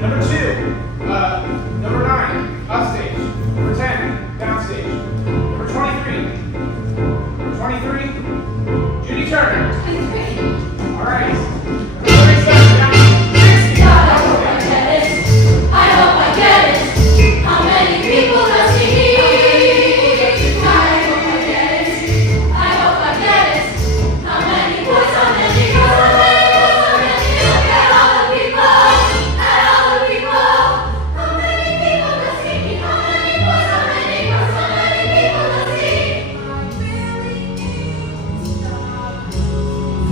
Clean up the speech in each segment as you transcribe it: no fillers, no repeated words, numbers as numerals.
Number 2, number 9, upstage. Number 10, downstage. Number 23. Number 23, Judy Turner. 23. All right. Number 37, downstage. 60. God, I hope I get it. I hope I get it. How many people does he need? I hope I get it. I hope I get it. How many boys, how many girls, how many look at all the people, at all the people. How many people does he need? How many boys, how many girls, how many people does he need? I really need to stop.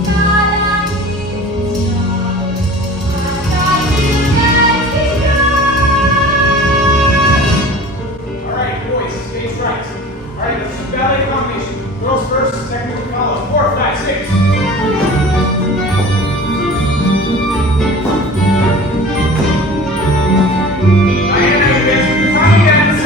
God, I need to stop. I got to let it go. All right, boys, stage right. All right, this is ballet combination. Girls first, second to follow. 4, 5, 6. Diana, you're dancing your tiny dance.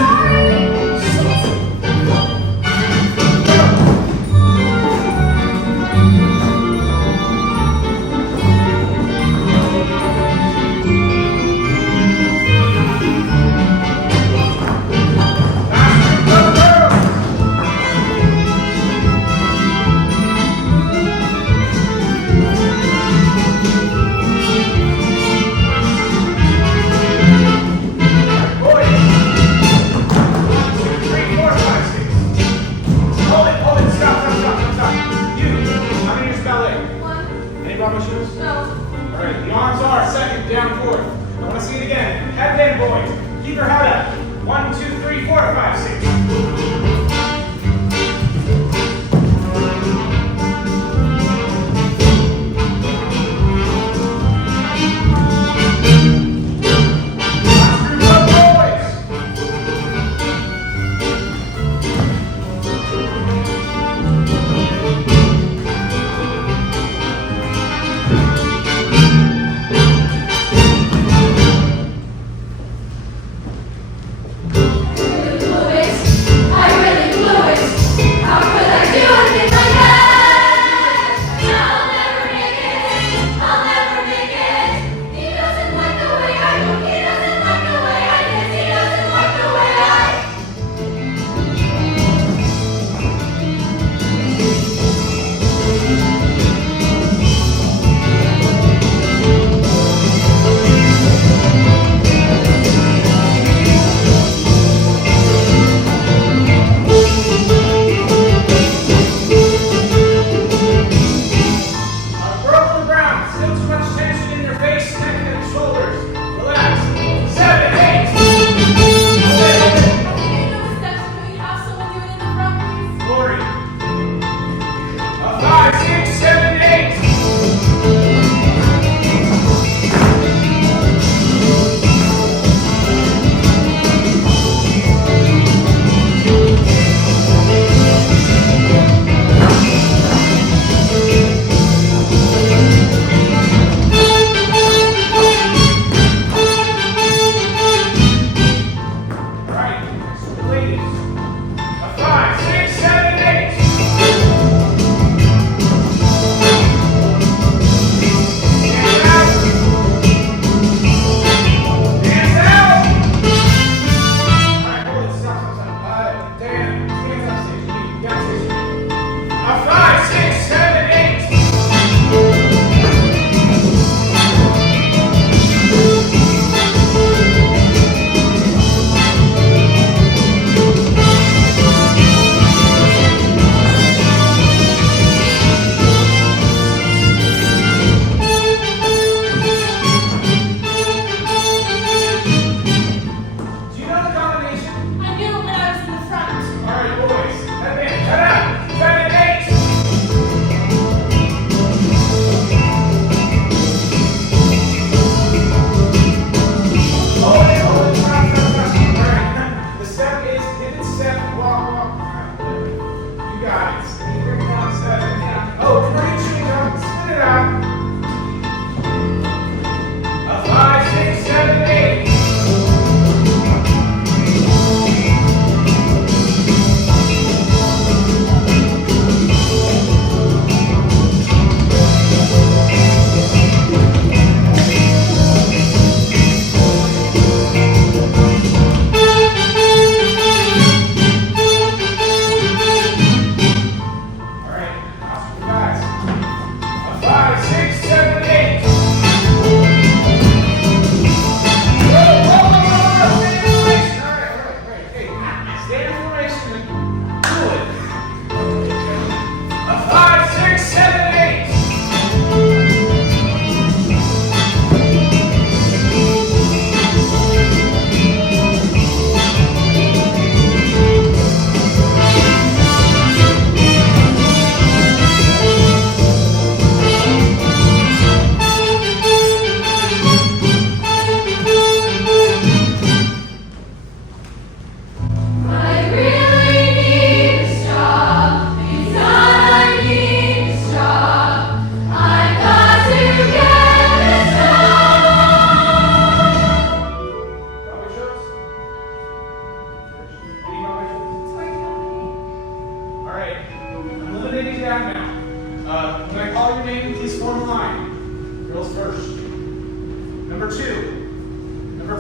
I really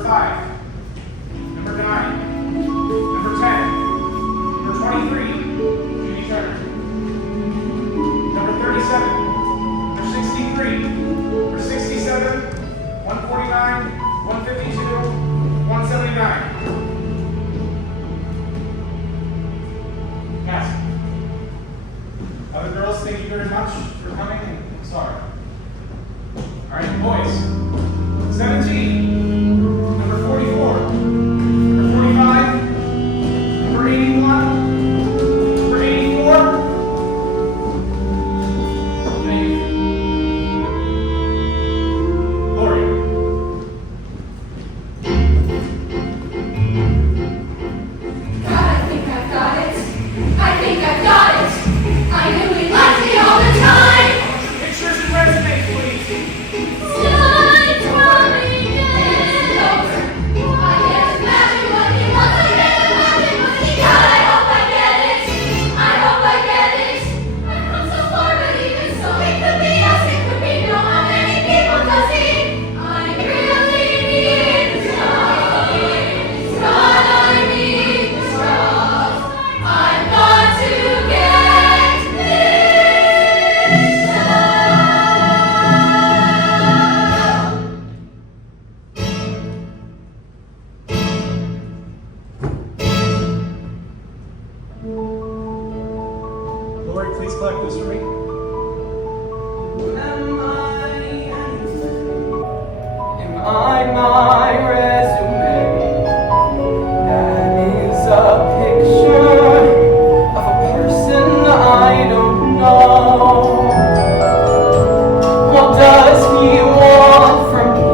5, number 9, number 10, number 23, Judy Turner, number 37, number 63, number 67, 149, 152, 179. Yes. Other girls, thank you very much for coming, and sorry. All right, boys. 17, number 44, number 45, number 81, number 84. Thank you. Lori. God, I think I've got it. I think I've got it. I knew he liked me all the time. Pictures and resumes, please. Still, it's running over. I can't imagine what he wants. I can't imagine what he got. I hope I get it. I hope I get it. I've come so far, but even so, it could be us. It could be no. How many people does he? I really need trust. God, I need trust. I've got to get this Lori, please collect this for me. Am I my resume? That is a picture of a person I don't know. What does he want from me?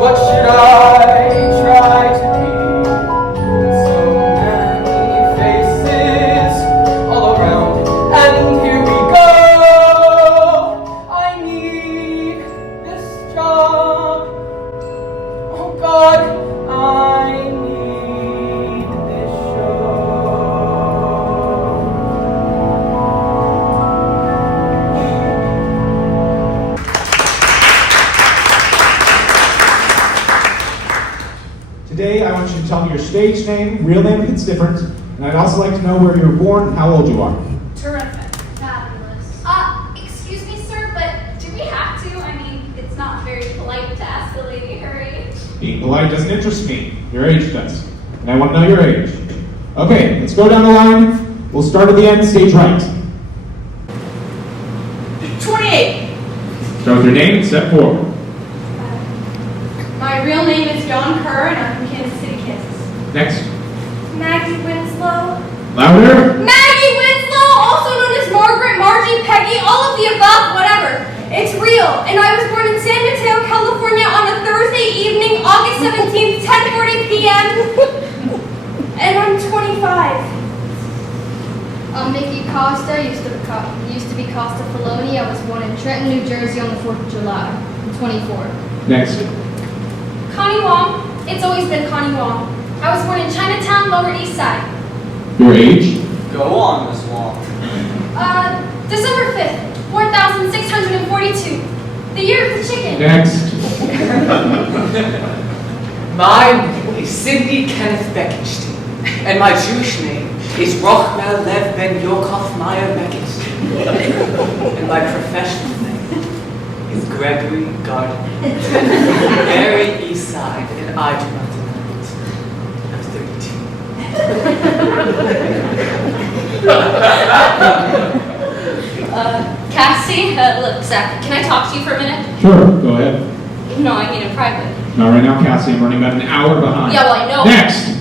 What should I try to be? So many faces all around, and here we go. I need this job. Oh God, I need this show. Today, I want you to tell me your stage name, real name if it's different, and I'd also like to know where you were born and how old you are. Terrific. Fabulous. Excuse me, sir, but do we have to? I mean, it's not very polite to ask a lady her age. Being polite doesn't interest me. Your age does. And I want to know your age. Okay, let's go down the line. We'll start at the end, stage right. 28. Start with your name, step 4. My real name is John Kerr, and I'm from Kansas City, Kansas. Next. Maggie Winslow. Louder. Maggie Winslow, also known as Margaret, Margie, Peggy, all of the above, whatever. It's real, and I was born in San Mateo, California on a Thursday evening, August 17th, 10:40 p.m. And I'm 25. I'm Nikki Costa, used to be Costa Filoni. I was born in Trenton, New Jersey on the 4th of July. I'm 24. Next. Connie Wong. It's always been Connie Wong. I was born in Chinatown, Lower East Side. Your age. Go on, Miss Wong. December 5th, 4,642. The year of the chicken. Next. Mine is Sidney Kenneth Bekenstein, and my Jewish name is Rochmel Lev Ben Yokov Meyer Bekenstein. And my professional name is Gregory Gardner. Very East Side, and I do not deny it. I'm 32. Cassie, look, Zach, can I talk to you for a minute? Sure, go ahead. No, I mean in private. Not right now, Cassie. I'm running about an hour behind. Yeah, well, I know. Next.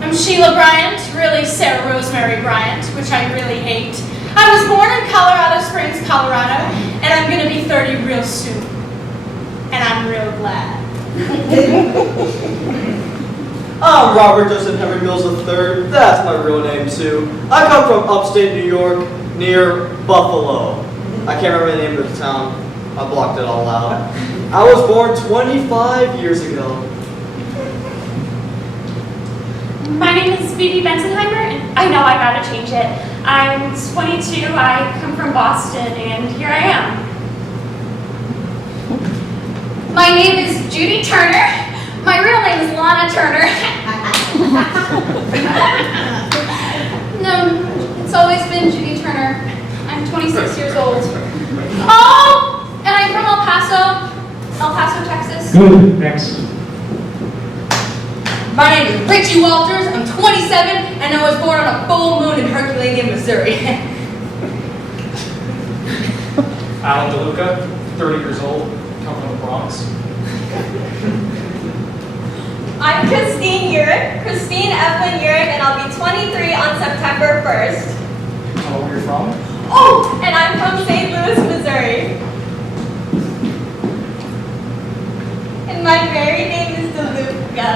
I'm Sheila Bryant, really Sarah Rosemary Bryant, which I really hate. I was born in Colorado Springs, Colorado, and I'm going to be 30 real soon. And I'm real glad. I'm Robert Joseph Henry Mills III. That's my real name, too. I come from upstate New York, near Buffalo. I can't remember the name of the town. I blocked it all out. I was born 25 years ago. My name is Phoebe Bensenheimer, and I know I gotta change it. I'm 22, I come from Boston, and here I am. My name is Judy Turner. My real name is Lana Turner. No, it's always been Judy Turner. I'm 26 years old. Oh, and I'm from El Paso, Texas. Good. Next. My name is Richie Walters. I'm 27, and I was born on a full moon in Herculaneum, Missouri. Alan DeLuca, 30 years old, come from the Bronx. I'm Christine Evelyn Urick, and I'll be 23 on September 1st. Tell where you're from. Oh, and I'm from St. Louis, Missouri. And my married name is DeLuca.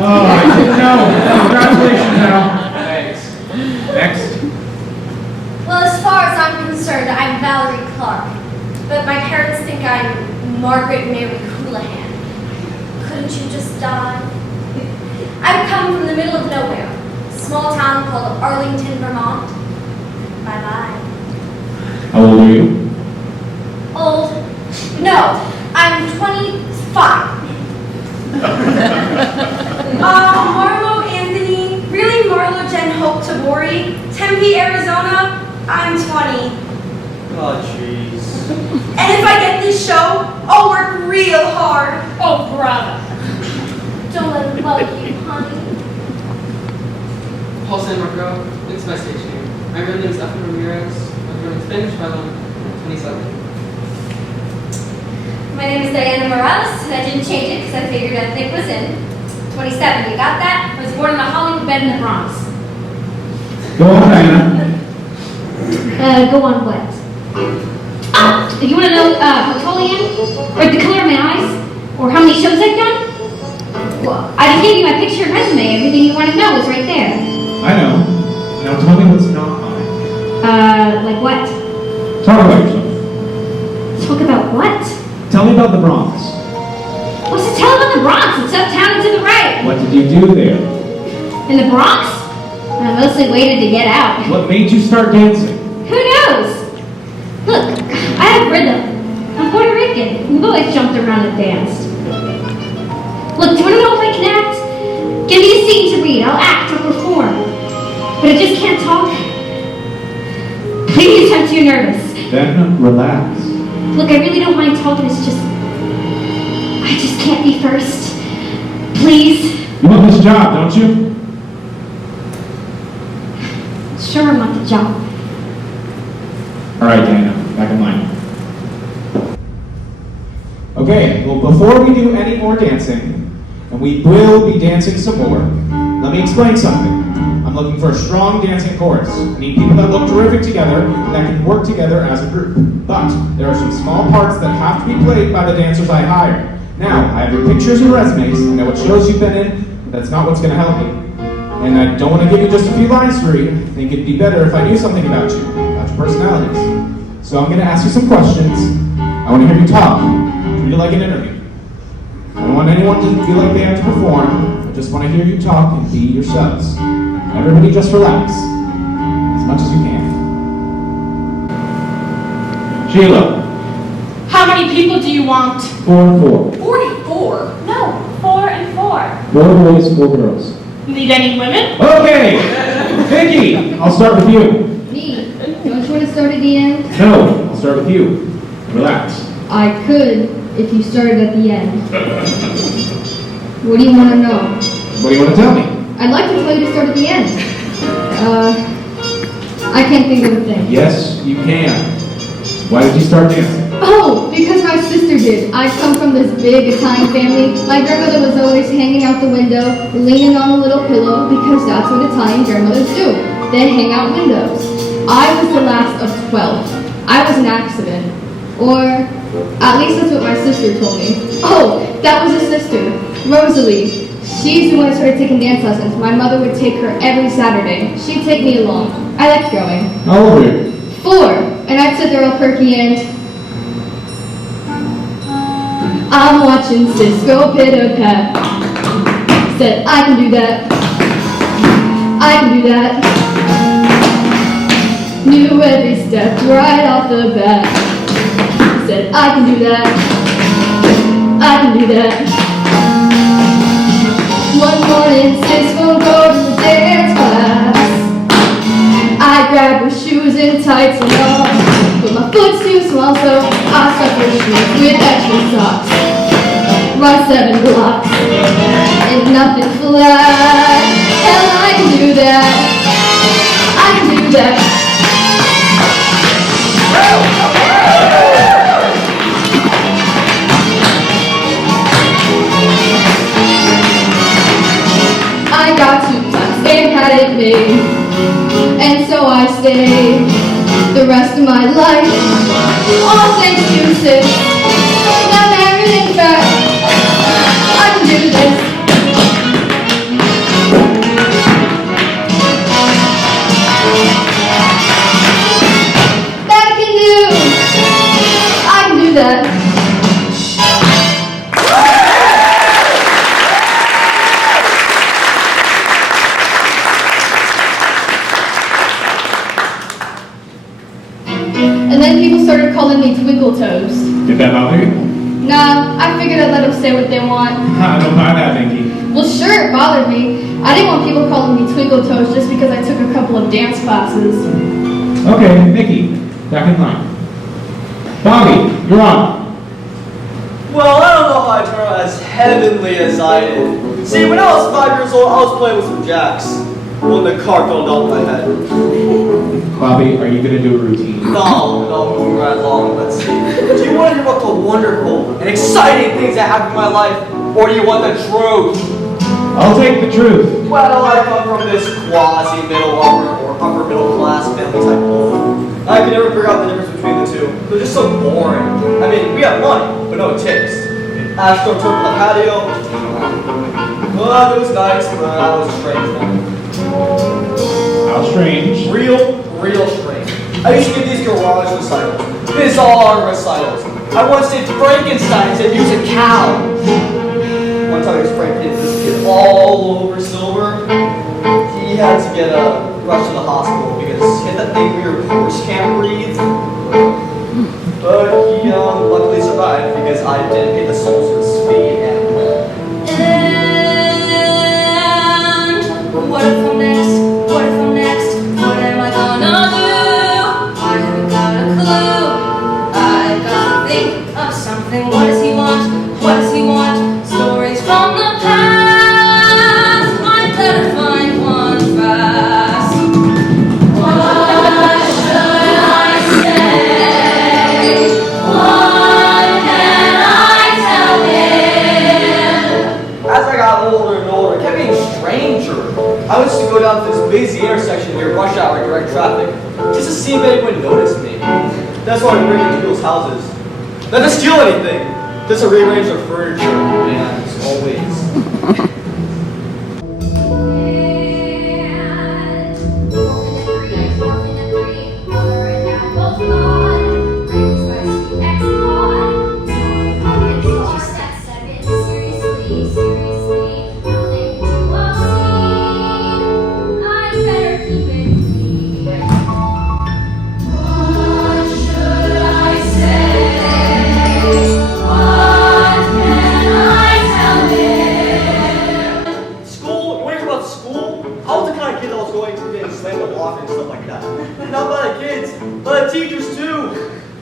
Oh, I didn't know. Congratulations, Al. Thanks. Next. Well, as far as I'm concerned, I'm Valerie Clark. But my parents think I'm Margaret Mary Houlihan. Couldn't you just die? I've come from the middle of nowhere, a small town called Arlington, Vermont. Bye-bye. How old are you? Old? No, I'm 25. Marlo Anthony, really Marlo Jen Hope Tabori, Tempe, Arizona, I'm 20. Oh, jeez. And if I get this show, I'll work real hard. Oh, brother. Don't let him bug you, honey. Paul San Marco, it's my stage name. My real name is Efren Ramirez. I'm from Spanish, but I'm 27. My name is Diana Morales, and I didn't change it because I figured ethnic was in. 27, you got that? I was born in a Hollywood bed in the Bronx. Go on, Diana. Go on what? Oh, you want to know how tall I am? Or the color of my eyes? Or how many shows I've done? Well, I just gave you my picture and resume. Everything you want to know is right there. I know. Now tell me what's not on it. Like what? Talk about yourself. Talk about what? Tell me about the Bronx. What's to tell about the Bronx? It's uptown and to the right. What did you do there? In the Bronx? I mostly waited to get out. What made you start dancing? Who knows? Look, I have rhythm. I'm Puerto Rican. We've always jumped around and danced. Look, do you want to know if I can act? Give me a scene to read. I'll act, I'll perform. But I just can't talk. Please, I'm too nervous. Then relax. Look, I really don't mind talking. It's just... I just can't be first. Please. You want this job, don't you? Sure, I want the job. All right, Diana, back in line. Okay, well, before we do any more dancing, and we will be dancing some more, let me explain something. I'm looking for a strong dancing chorus. I need people that look terrific together and that can work together as a group. But there are some small parts that have to be played by the dancers I hire. Now, I have your pictures and resumes. I know what shows you've been in, but that's not what's going to help you. And I don't want to give you just a few lines to read. I think it'd be better if I knew something about you, about your personalities. So I'm going to ask you some questions. I want to hear you talk. Treat it like an interview. I don't want anyone to feel like they have to perform. I just want to hear you talk and be yourselves. Everybody just relax. As much as you can. Sheila. How many people do you want? 4 and 4. 44. No, 4 and 4. 4 boys, 4 girls. Need any women? Okay! Vicky, I'll start with you. Me? Don't you want to start at the end? No, I'll start with you. Relax. I could if you started at the end. What do you want to know? What do you want to tell me? I'd like to tell you to start at the end. I can't think of a thing. Yes, you can. Why did you start dancing? Oh, because my sister did. I come from this big Italian family. My grandmother was always hanging out the window, leaning on a little pillow, because that's what Italian grandmothers do. They hang out windows. I was the last of 12. I was an accident. Or, at least that's what my sister told me. Oh, that was a sister, Rosalie. She's the one who started taking dance lessons. My mother would take her every Saturday. She'd take me along. I liked going. How old are you? 4, and I'd sit there all perky and... I'm watching Cisco pitter-pat. Said, I can do that. I can do that. Knew every step right off the bat. Said, I can do that. I can do that. One morning, sis will go to the dance class. I grab her shoes and tights and all, but my foot's too small, so I stuff her shoes with extra socks. Run 7 blocks, and nothing flat. Hell, I can do that. I can do that. I got 2 times and had it made, and so I stayed the rest of my life. All thanks to sis. Now everything's back. I can do this. That I can do. I can do that. And then people started calling me Twinkle Toes. Did that bother you? Nah, I figured I'd let them say what they want. I don't buy that, Vicky. Well, sure, it bothered me. I didn't want people calling me Twinkle Toes just because I took a couple of dance classes. Okay, Mickey, back in line. Bobby, you're on. Well, I don't know if I turned out as heavenly as I did. See, when I was 5 years old, I was playing with some jacks when the car fell down my head. Bobby, are you gonna do a routine? No, moving right along. Let's see. Do you want to hear about the wonderful and exciting things that happened in my life, or do you want the truth? I'll take the truth. Well, I come from this quasi-middle upper middle class family type home. I could never figure out the difference between the two. They're just so boring. I mean, we have money, but no taste. Ashton took the patio. Well, it was nice, but I was a strange one. How strange. Real strange. I used to get these garage recitals. Bizarre recitals. I once did Frankenstein to use a cow. One time I sprayed this kid all over silver. He had to get rushed to the hospital because he had that thing where your horse can't breathe. But he luckily survived because I didn't hit the soles of his feet and What if I'm next? What if I'm next? What am I gonna do? I haven't got a clue. I've got to think of something. What does he want? What does he want? Stories from the past. I better find one fast. What should I say? What can I tell him? as I got older and older, it kept getting stranger. I used to go down to this busy intersection near rush hour direct traffic just to see if anyone noticed me. That's why I break into people's houses. Not to steal anything, just to rearrange their furniture, and as always.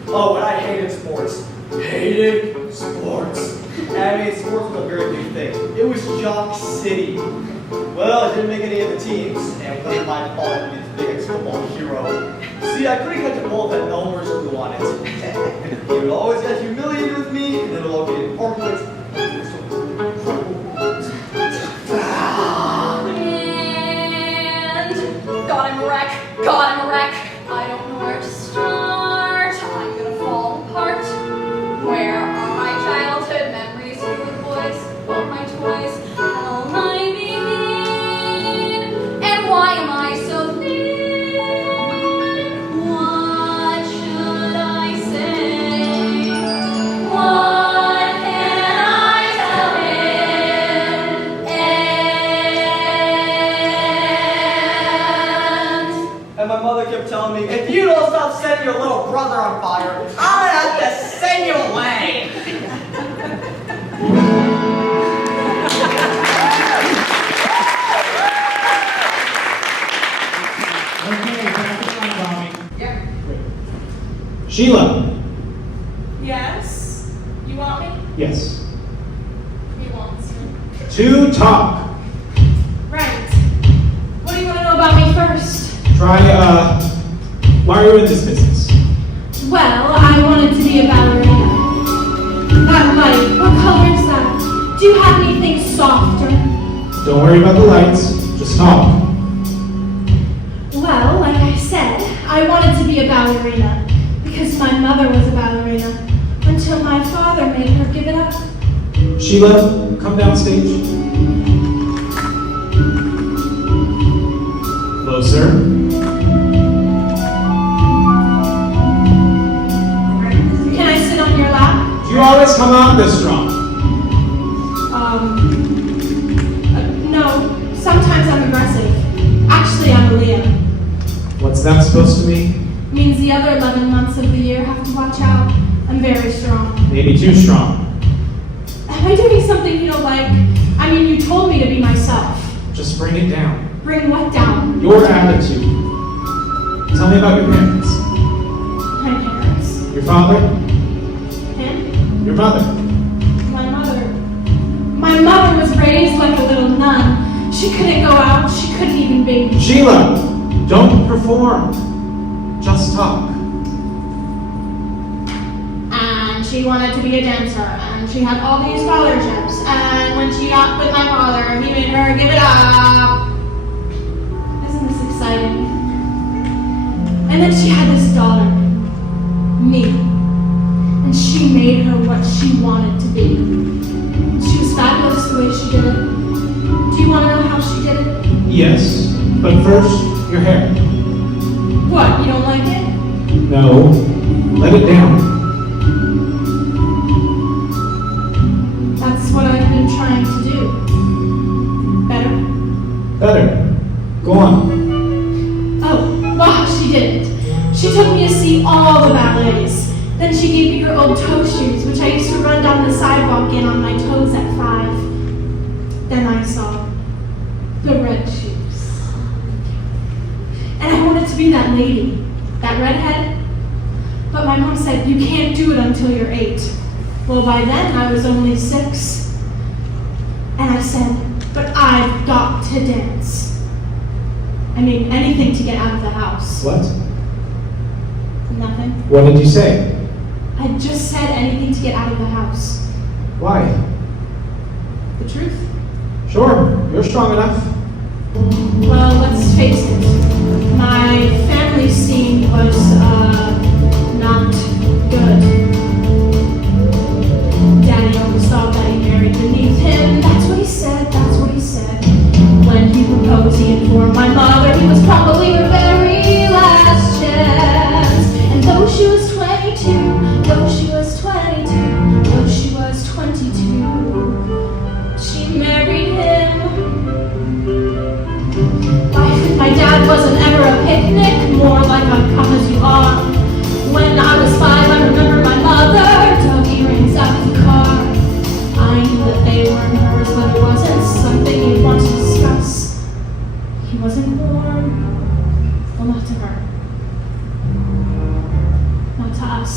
Oh, and I hated sports. Hated sports. And I mean, sports was a very big thing. It was Jock City. Well, I didn't make any of the teams, and wasn't my fault to be the biggest football hero. See, I couldn't catch a ball that Elmer's glue on it. He would always get humiliated with me, and then located in arguments. And God, I'm a wreck. God, I'm a wreck. I don't know where to start. I'm gonna fall apart. Where are my childhood memories? Who were the boys? What were my toys? How am I begin? And why am I so thin? What should I say? What can I tell him? And my mother kept telling me, if you don't stop setting your little brother on fire, I'm gonna have to send you away. Sheila. Yes? You want me? Yes. He wants me. To talk. Right. What do you want to know about me first? Why are you in this business? Well, I wanted to be a ballerina. That light, what color is that? Do you have anything softer? Don't worry about the lights. Just talk. Well, like I said, I wanted to be a ballerina because my mother was a ballerina until my father made her give it up. Sheila, come downstage. Hello, sir. Can I sit on your lap? Do you always come out this strong? No. Sometimes I'm aggressive. Actually, I'm a Leo. What's that supposed to mean? Means the other 11 months of the year have to watch out. I'm very strong. Maybe too strong. Am I doing something you don't like? I mean, you told me to be myself. Just bring it down. Bring what down? Your attitude. Tell me about your parents. My parents. Your father? Him? Your mother? My mother. My mother was raised like a little nun. She couldn't go out. She couldn't even baby. Sheila, don't perform. Just talk. And she wanted to be a dancer, and she had all these scholarships. And when she got with my father, he made her give it up. Isn't this exciting? And then she had this daughter, me. And she made her what she wanted to be. She was fabulous the way she did it. Do you want to know how she did it? Yes, but first, your hair. What, you don't like it? No, let it down. That's what I've been trying to do. Better? Better. Go on. Oh, wow, she didn't. She took me to see all the ballets. Then she gave me her old toe shoes, which I used to run down the sidewalk in on my toes at 5. Then I saw the red shoes. And I wanted to be that lady, that redhead. But my mom said, you can't do it until you're 8. Well, by then I was only 6. And I said, but I've got to dance. I mean, anything to get out of the house. What? Nothing. What did you say? I just said anything to get out of the house. Why? The truth? Sure, you're strong enough. Well, let's face it. My family scene was, not good. Daddy always thought that he married beneath him. That's what he said, that's what he said. When he proposed, he informed my mother he was probably her very last chance. And though she was 22, though she was 22, though she was 22, she married him. Life with my dad wasn't ever a picnic, more like a come as you are. When I was 5, I remember my mother dug earrings out of the car. I knew that they weren't hers, but it wasn't something you'd want to discuss. He wasn't warm. Well, not to her. Not to us.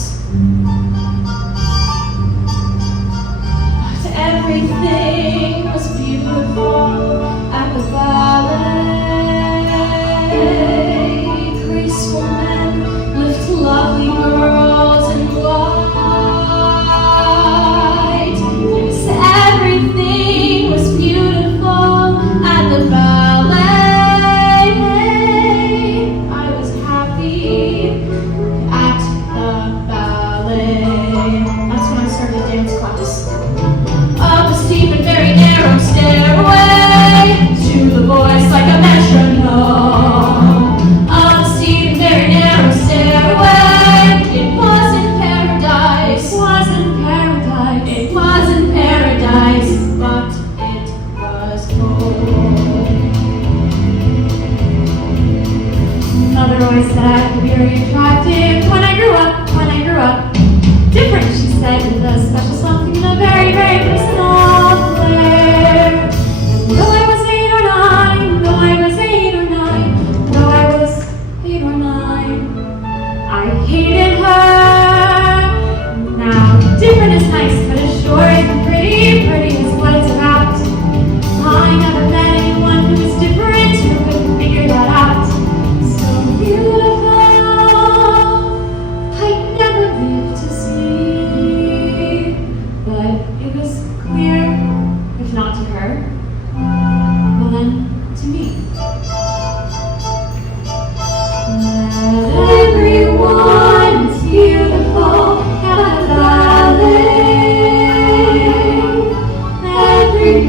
But everything was beautiful at the ballet. Graceful men lift lovely girls in white. Yes, everything was beautiful at the ballet. I was happy at the ballet. That's when I started dance class. Up a steep and very narrow stairway to the boys'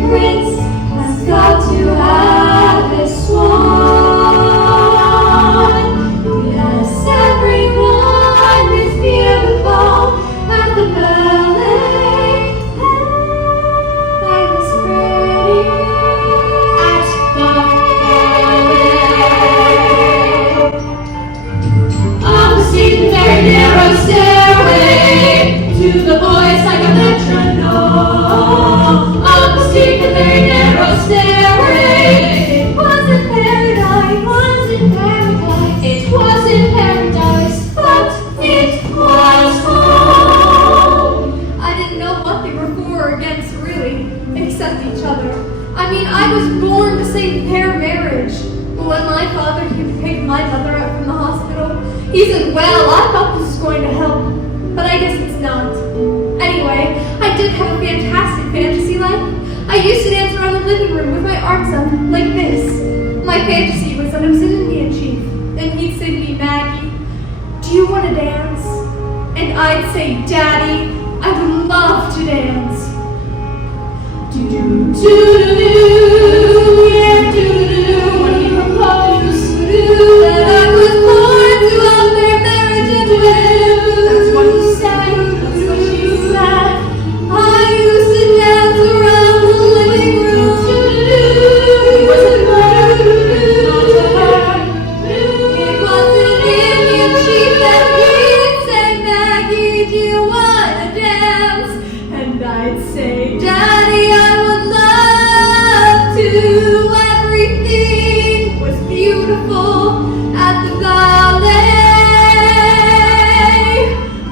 prince has got to have his swan. Yes, everyone is beautiful at the ballet. I was pretty at the ballet. On the steep and very narrow stairway to the voice like a metronome. On the steep and very narrow stairway. It wasn't paradise, wasn't paradise. It wasn't paradise, but it was home. I didn't know what they were for or against, really, except each other. I mean, I was born to save fair marriage. But when my father came to pick my mother up from the hospital, he said, well, I thought this was going to help. But I guess it's not. Anyway, I did have a fantastic fantasy life. I used to dance around the living room with my arms up, like this. My fantasy was that I was an Indian chief. Then he'd say to me, Maggie, do you want to dance? And I'd say, Daddy, I would love to dance. Do-do-do, yeah, do-do-do, when he proposed, that I was born to have their marriage and that's what he said, that's what she said. I used to dance around the living room, it was an Indian chief and he'd say, Maggie, do you want to dance? And I'd say, Daddy, I would love to. Everything was beautiful at the ballet.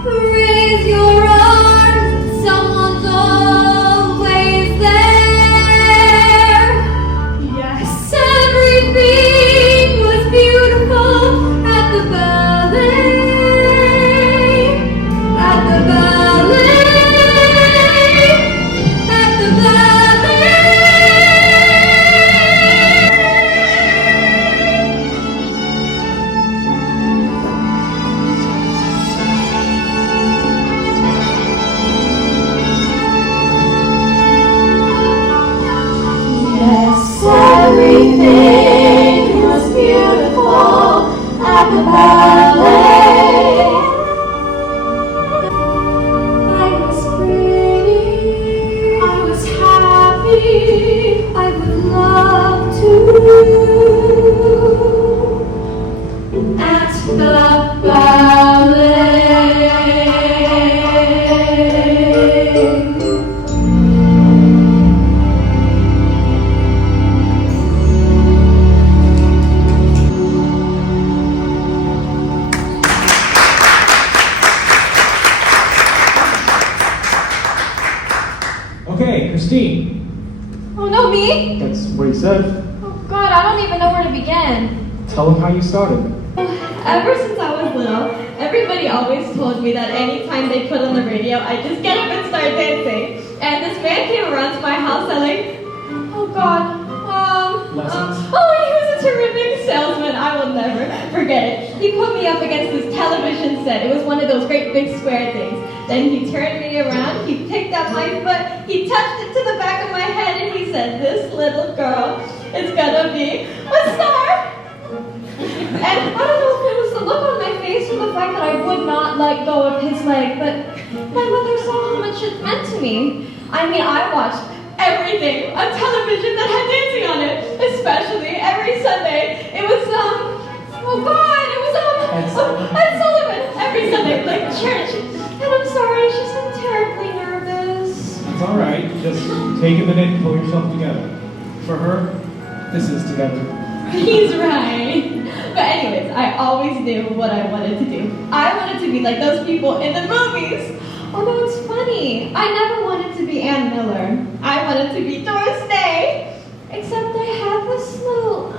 Raise your arms, someone's always there. Yes, everything was beautiful at the ballet. At the ballet. At the ballet. Yes, everything was beautiful at the ballet. I was pretty, I was happy, I would love to. At the ballet. Okay, Christine. Oh, no, me? That's what he said. Oh, God, I don't even know where to begin. Tell him how you started. Ever since I was little, everybody always told me that anytime they put on the radio, I just get up and start dancing. And this man came around to my house selling, oh God, Lessons? oh, he was a terrific salesman. I will never forget it. He put me up against this television set. It was one of those great big square things. Then he turned me around, he picked up my foot, he touched it to the back of my head, and he said, this little girl is gonna be a star. And I don't know if it was the look on my face or the fact that I would not let go of his leg, but my mother saw how much it meant to me. I mean, I watched everything on television that had dancing on it, especially every Sunday. It was, oh God, it was, Ed Sullivan, every Sunday, like church. And I'm sorry, she's been terribly nervous. It's all right. Just take a minute and pull yourself together. For her, this is together. He's right. But anyways, I always knew what I wanted to do. I wanted to be like those people in the movies. Although it's funny, I never wanted to be Ann Miller. I wanted to be Doris Day. Except I had this little,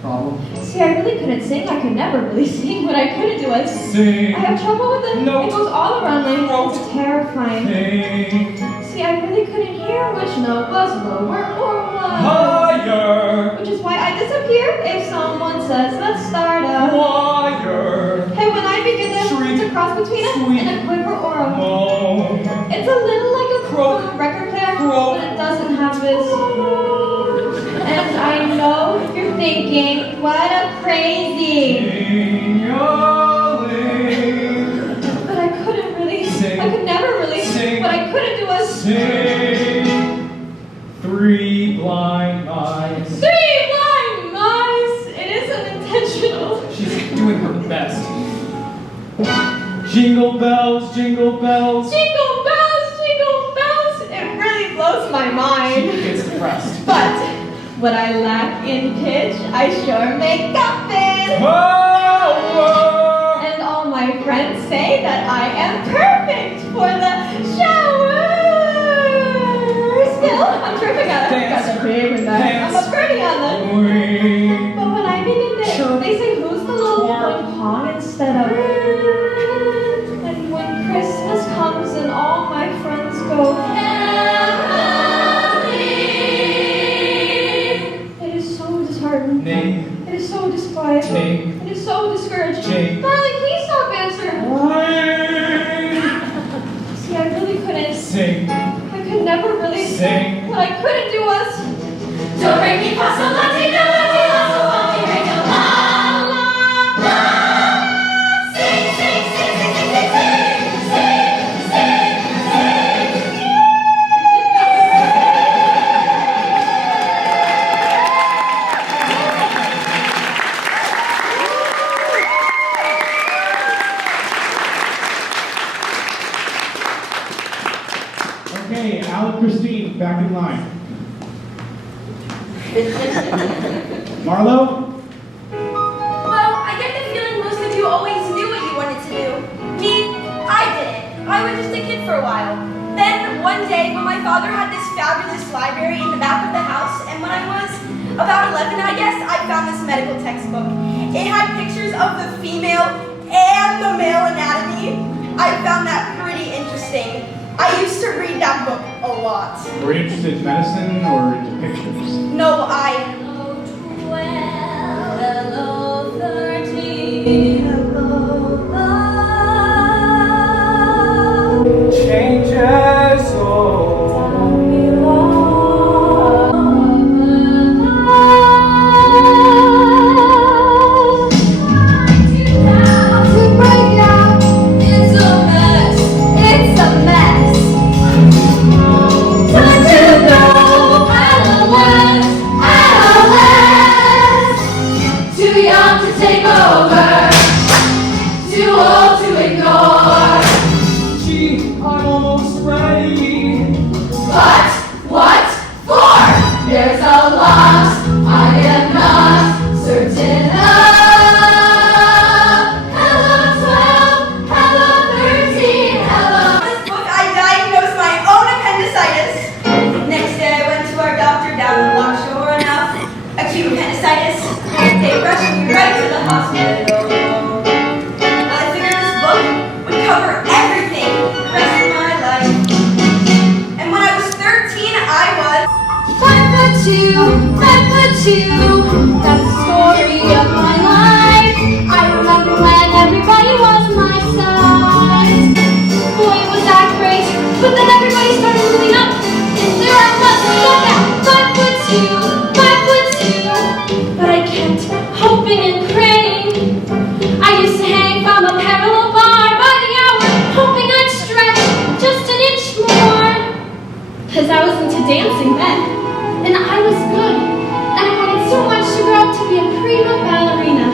Problem? See, I really couldn't sing. I could never really sing. What I couldn't do was Sing. I have trouble with it. Note. It goes all around my head. It's terrifying. Sing. See, I really couldn't hear which note was lower or what. Higher. Which is why I disappear if someone says, let's start a Wire. Hey, when I begin Shriek. to cross between Squeak. and a quiver or a Moan. it's a little like a Croak. record player, Croak. but it doesn't have Three blind mice. 3 blind mice! It isn't intentional. She's doing her best. Jingle bells, jingle bells. Jingle bells, jingle bells! It really blows my She mind. gets depressed. But what I lack in pitch, I sure make up in. Whoa! And all my friends say that I am perfect for the shower. Still, I'm terrific at it. Dance. Got the big and that. I'm a birdie on the. But when I begin to, they say who's the little Twerk. one pong instead of. And when Christmas comes and all my friends go. It is so disheartening. Name. It is so disquieting. Name. It is so discouraging. Jane. Darling, please stop answering. Ring. See, I really couldn't. Sing. I could never really. Sing. What I couldn't do was. Do re mi fa sol la ti do la ti la sol fa mi re do la la la. Sing, sing, sing, sing, sing, sing, sing, sing, sing, Okay, Al and Christine, back in line. Marlo? Well, I get the feeling most of you always knew what you wanted to do. Me, I didn't. I was just a kid for a while. Then, one day, when my father had this fabulous library in the back of the house, and when I was about 11, I guess, I found this medical textbook. It had pictures of the female and the male anatomy. I found that pretty interesting. I used to read that book a lot. Were you interested in medicine or into pictures? No, I... hello 13, hello love. Changes all. Take over, too old to ignore. Gee, I'm almost ready. But what for? There's a lot I am not certain of. Hello 12, hello 13, hello. This book, I diagnosed my own appendicitis. Next day, I went to our doctor down the block. Sure enough, acute appendicitis. They rushed me right to the hospital. Well, I figured this book would cover everything the rest of my life. And when I was 13, I was 5'2", 5'2", that's the story of my life. I remember when everybody was my size. Boy, was that great, but then everybody started moving up, and there I was, stuck at 5'2", 5'2", but I kept hoping and praying. I used to hang from a parallel bar by the hour, hoping I'd stretch just an inch more. 'Cause I was into dancing then, and I was good, and I wanted so much to grow up to be a prima ballerina.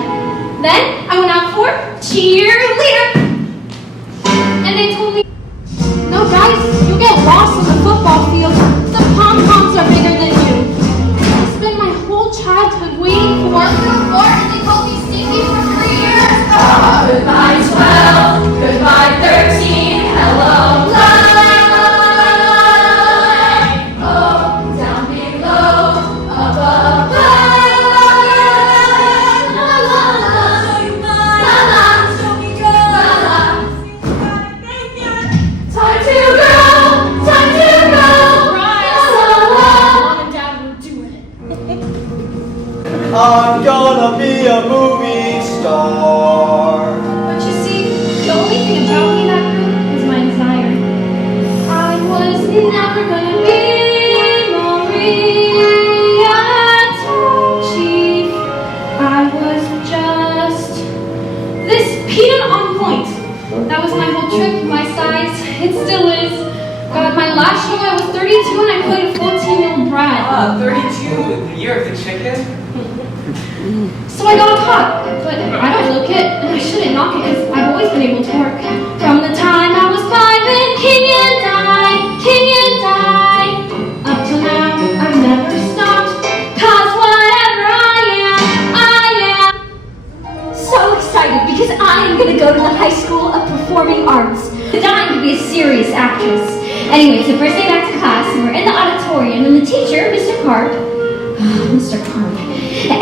Then I went out for cheerleader, and they told me, no guys, you get lost on the football field. The pom-poms are bigger than you. I spent my whole childhood waiting for and they called me stinky for 3 years. Oh, goodbye 12, goodbye 13, hello life. Oh, down below, up above. La la la, la la, show me go. La la. Time to go, time to go. Mom and Dad were doing it. I'm gonna be a movie star. But you see, the only thing about me that grew was my desire. I was never gonna be Maria Chief. I was just this peanut on point. That was my whole trick, my size. It still is. God, my life last show I was 32 and I played a 14-year-old brat. 32, the year of the chicken? So I got caught, but I don't look it, and I shouldn't knock it because I've always been able to work. From the time I was 5 and king and die, up till now I've never stopped, cause whatever I am. So excited because I am gonna go to the High School of Performing Arts. I'm dying to be a serious actress. Anyway, so first day back to class, and we're in the auditorium, and the teacher, Mr. Carp, Mr. Carp.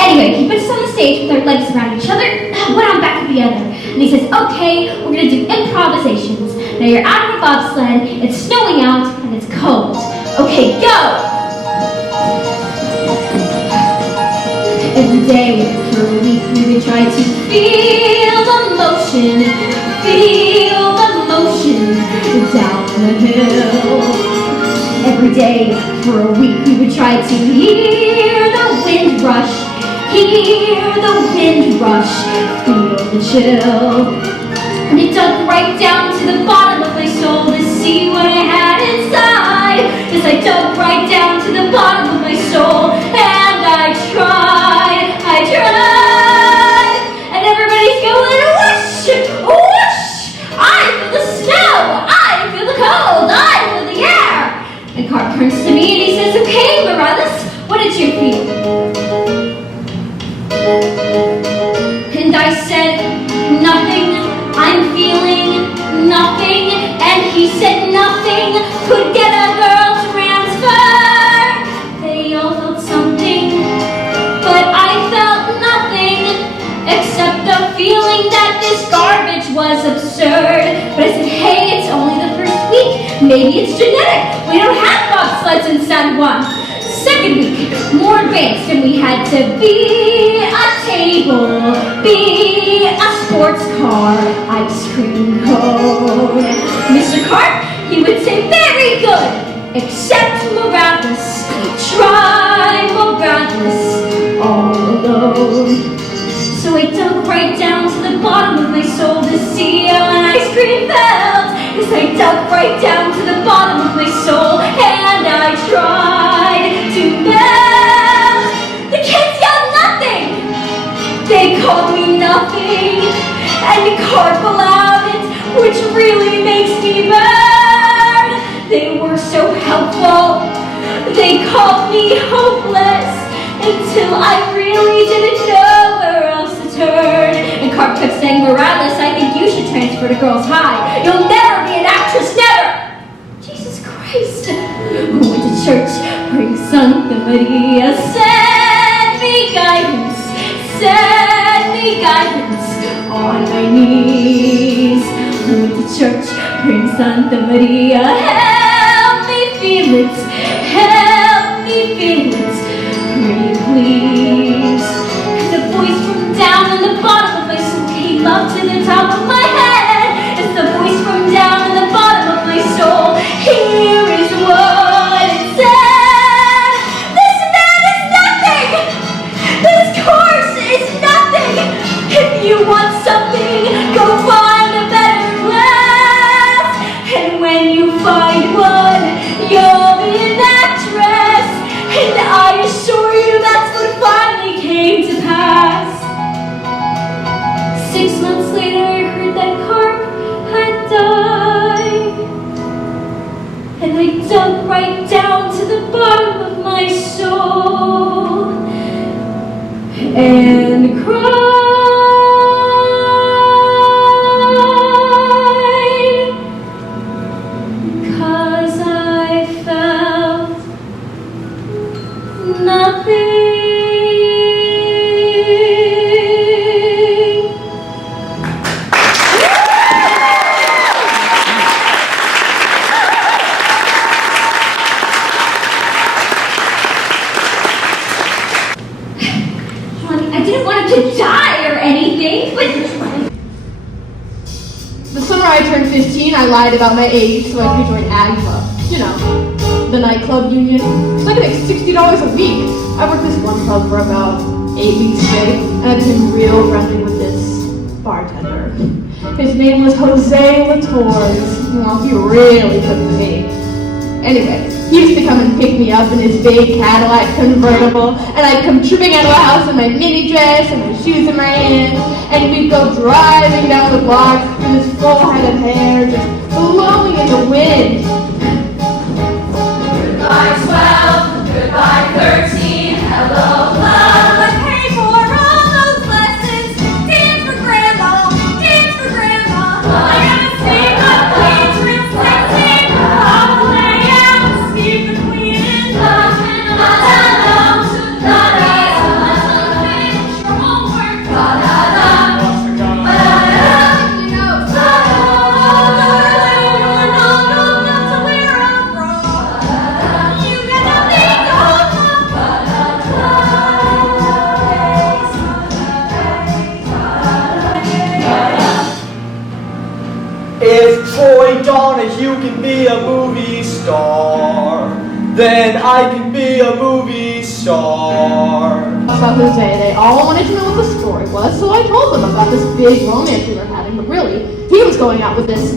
Anyway, he puts us on the stage with our legs around each other, one on back of the other. And he says, okay, we're going to do improvisations. Now you're out of a bobsled, it's snowing out, and it's cold. Okay, go! Every day for a week we would try to feel the motion down the hill. Every day for a week we would try to hear the wind rush, feel the chill. And it dug right down to the bottom of my soul to see what I had inside. Yes, I dug right down to the bottom of my soul, and I tried. And everybody's going, whoosh, whoosh. I feel the snow, I feel the cold, I feel the air. And Carp turns to me and he says, okay, Morales, what did you feel? And I said, nothing, I'm feeling nothing. And he said, nothing could get a girl to transfer. They all felt something, but I felt nothing, except the feeling that this garbage was absurd. But I said, hey, it's only the first week. Maybe it's genetic. We don't have bobsleds in San Juan. Second week, more advanced, and we had to be a table, be a sports car, ice cream cone. Mr. Carp, he would say, very good, except Morales. Try Morales all alone. So I dug right down to the bottom of my soul to see how an ice cream felt. Yes, I dug right down to the bottom of my soul, and I tried to melt. The kids yelled nothing. They called me nothing, and Carp allowed it, which really makes me burn. They were so helpful. They called me hopeless until I really didn't know where else to turn. And Carp kept saying, Morales, I think you should transfer to Girls High. You'll never be an actress, never! Jesus Christ. Who went to church, praying Santa Maria, send me guidance on my knees. Who went to church, praying Santa Maria, help me feel it, pretty please. The voice from down in the bottom of my soul came up to the top of my head. It's the voice from down in the bottom of my soul. Here is what it said. This man is nothing. This course is nothing. If you want something, go find a better class. And when you find one, you'll be an actress. And I assure you that's what finally came to pass. 6 months later, I heard that Carp had died. And I dug right down to the bottom of my soul and cried. 'Cause I felt nothing. I didn't want him to die or anything, but The summer I turned 15, I lied about my age so I could join Ag Club. You know, the nightclub union. So I could make $60 a week. I worked this one club for about 8 weeks straight, and I became real friendly with this bartender. His name was Jose Latours. Well, he really took to me. Anyway, he used to come and pick me up in his big Cadillac convertible, and I'd come tripping out of the house in my mini dress and my shoes in my hands, and we'd go driving down the block with his full head of hair just blowing in the wind. Goodbye 12, goodbye 13, hello love. I pay for all those lessons. Dance for grandma, dance for grandma. I gotta sing the queen's real sexy. All the way out to see the queen in love. La la la, la la la. Finish your homework. La la la, la la la. You know, la la la. That's where I'm from. You gotta think of If Troy Donahue can be a movie star, then I can be a movie star. About this day, they all wanted to know what the story was, so I told them about this big romance we were having, but really, he was going out with this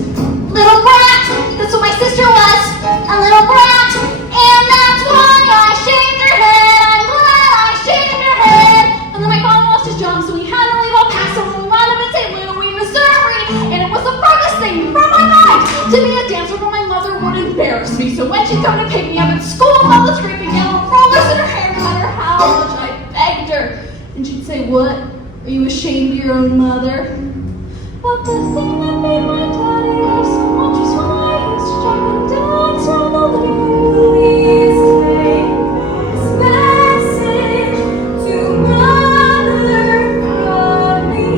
Little brat! That's what my sister was! A little brat! And that's why I shaved her head! I'm glad I shaved her head! And then my father lost his job, so we had to leave El Paso and we wound up in St. Louis, Missouri! And it was the furthest thing from my life to be a dancer where my mother would embarrass me. So when she'd come to pick me up at school, I was scraping yellow rollers in her hair no matter how much I begged her. And she'd say, "What? Are you ashamed of your own mother?" But the thing that made my daddy laugh so much was when I used to jump and dance around the living room. Please take this message to mother from me.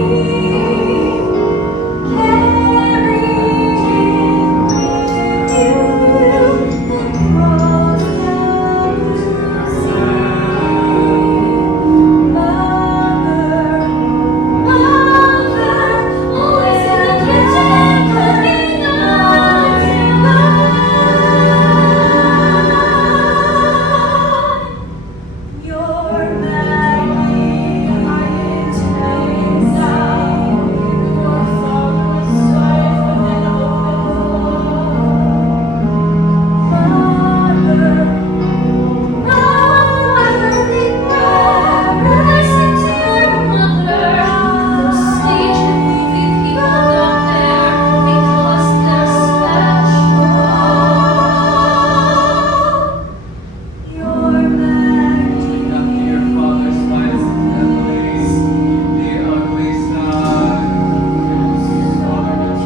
Carry it with you across the sea. Mother, always in the kitchen cooking us You're Maggie, I turns out your phone was safe with an open listen to your mother. Those stage movie people up there because they're special. You're Maggie. After your father's finest memories, the ugly side, his father gets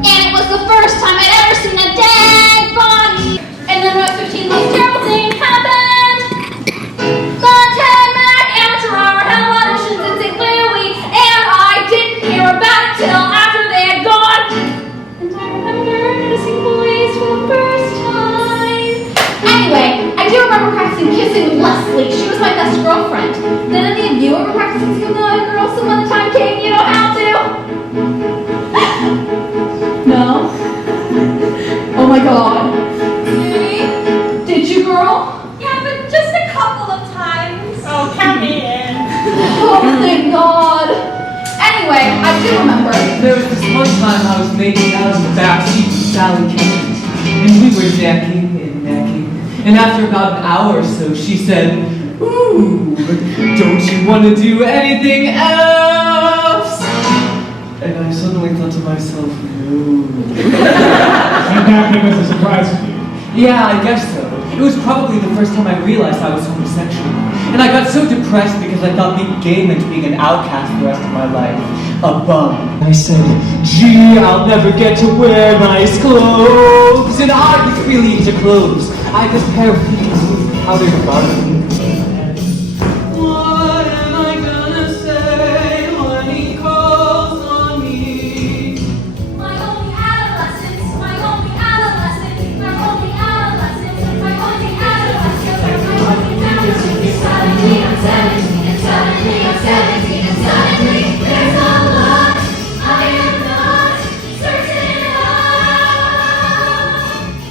And it was the first time I'd ever seen a dead body. And then when I was 15, this terrible thing happened. The 10 Mac Amateur Hour held auditions in St. Louis, and I didn't hear about it till after they had gone. And I remember noticing boys for the first time. Anyway, I do remember practicing kissing with Leslie. She was my best girlfriend. Did any of you ever practice kissing with another girl? So when the time came, you know how to. No? Oh my god. Really? Did you, girl? Yeah, but just a couple of times. Oh, count me in. Oh, thank god. Anyway, I do remember. There was this one time I was making out in the backseat with Sally Kent, and we were necking and necking. And after about an hour or so, she said, "Ooh, don't you want to do anything else?" And I suddenly thought to myself, no. And that came as a surprise to you. Yeah, I guess so. It was probably the first time I realized I was homosexual. And I got so depressed because I thought being gay meant being an outcast the rest of my life. A bum. I said, "Gee, I'll never get to wear nice clothes." And I was really into clothes. I had this pair of heels with powdered bottom. What am I gonna say when he calls on me? My only adolescence, my only adolescence, my only adolescence, my only adolescence, my only adolescence. Suddenly I'm 17, and suddenly I'm 17, and suddenly there's a lot I am not certain of.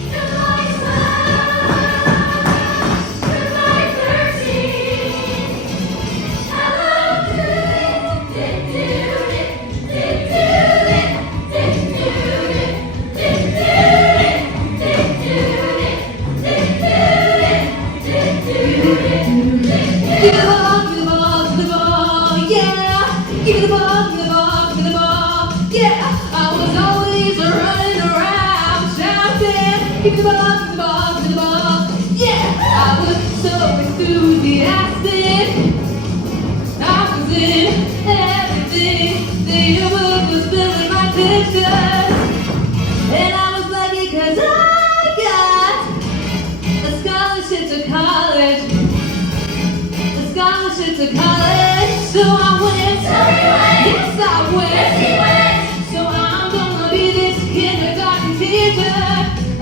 Goodbye 12, goodbye 13. I was always running around shouting, give me the ball, give me the ball, give me the ball. Yeah, I was so enthusiastic. I was in everything. The universe was filling my pictures. And I was lucky 'cause I got a scholarship to college. A scholarship to college. So I went. Yes, I went. So I'm gonna be this kindergarten teacher.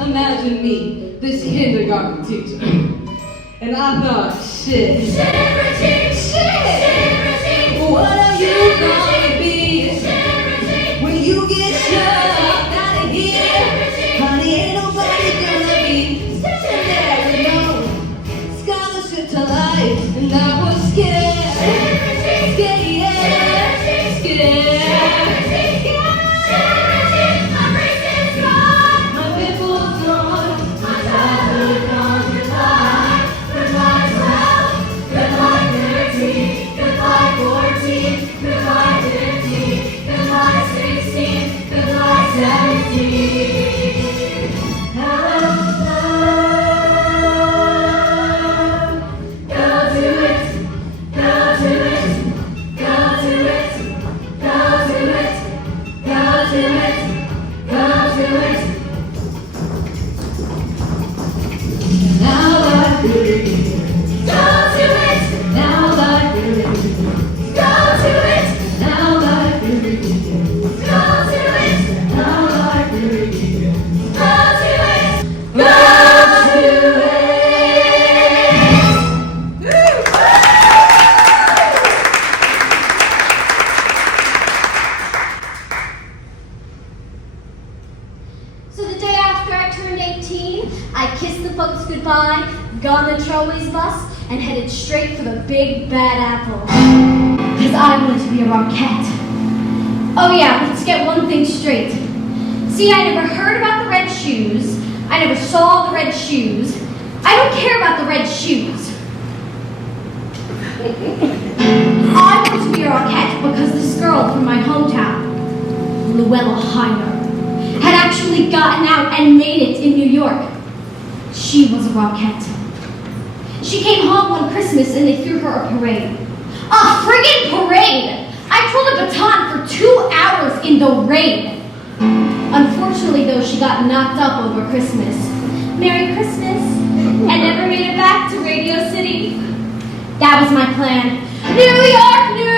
Imagine me, this kindergarten teacher. And I thought, shit. What are you gonna be when you get shoved out of here? Honey, ain't nobody gonna be standing there with no scholarship to life. And I was scared, scared. My pimples gone, my childhood gone. Goodbye, goodbye 12, goodbye 13, goodbye 14, goodbye 15, goodbye 16, goodbye 17. Hello, go to it, go to it, go to it, go to it, go to it, go to it. Now that you're here, go to it. Now that you're here, go to it. Now that you're here, go to it. Now that you're here, go to it. Go to it. So the day after I turned 18, I kissed the folks goodbye, got on the Trolley's bus, and headed straight for the big bad apple. Because I wanted to be a Rockette. Oh yeah, let's get one thing straight. See, I never heard about the red shoes. I never saw the red shoes. I don't care about the red shoes. I wanted to be a Rockette because this girl from my hometown, Luella Heiner, had actually gotten out and made it in New York. She was a Rockette. She came home one Christmas and they threw her a parade. A friggin' parade! I pulled a baton for 2 hours in the rain. Unfortunately though, she got knocked up over Christmas. Merry Christmas! And never made it back to Radio City. That was my plan. New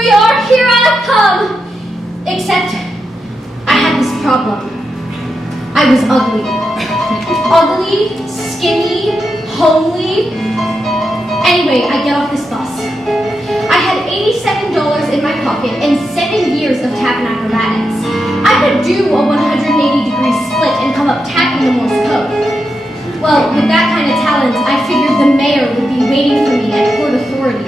York, here I come! Except, I had this problem. I was ugly. Ugly, skinny, homely. Anyway, I get off this bus. I had $87 in my pocket and 7 years of tap and acrobatics. I could do a 180-degree split and come up tapping the Morse code. Well, with that kind of talent, I figured the mayor would be waiting for me at Port Authority.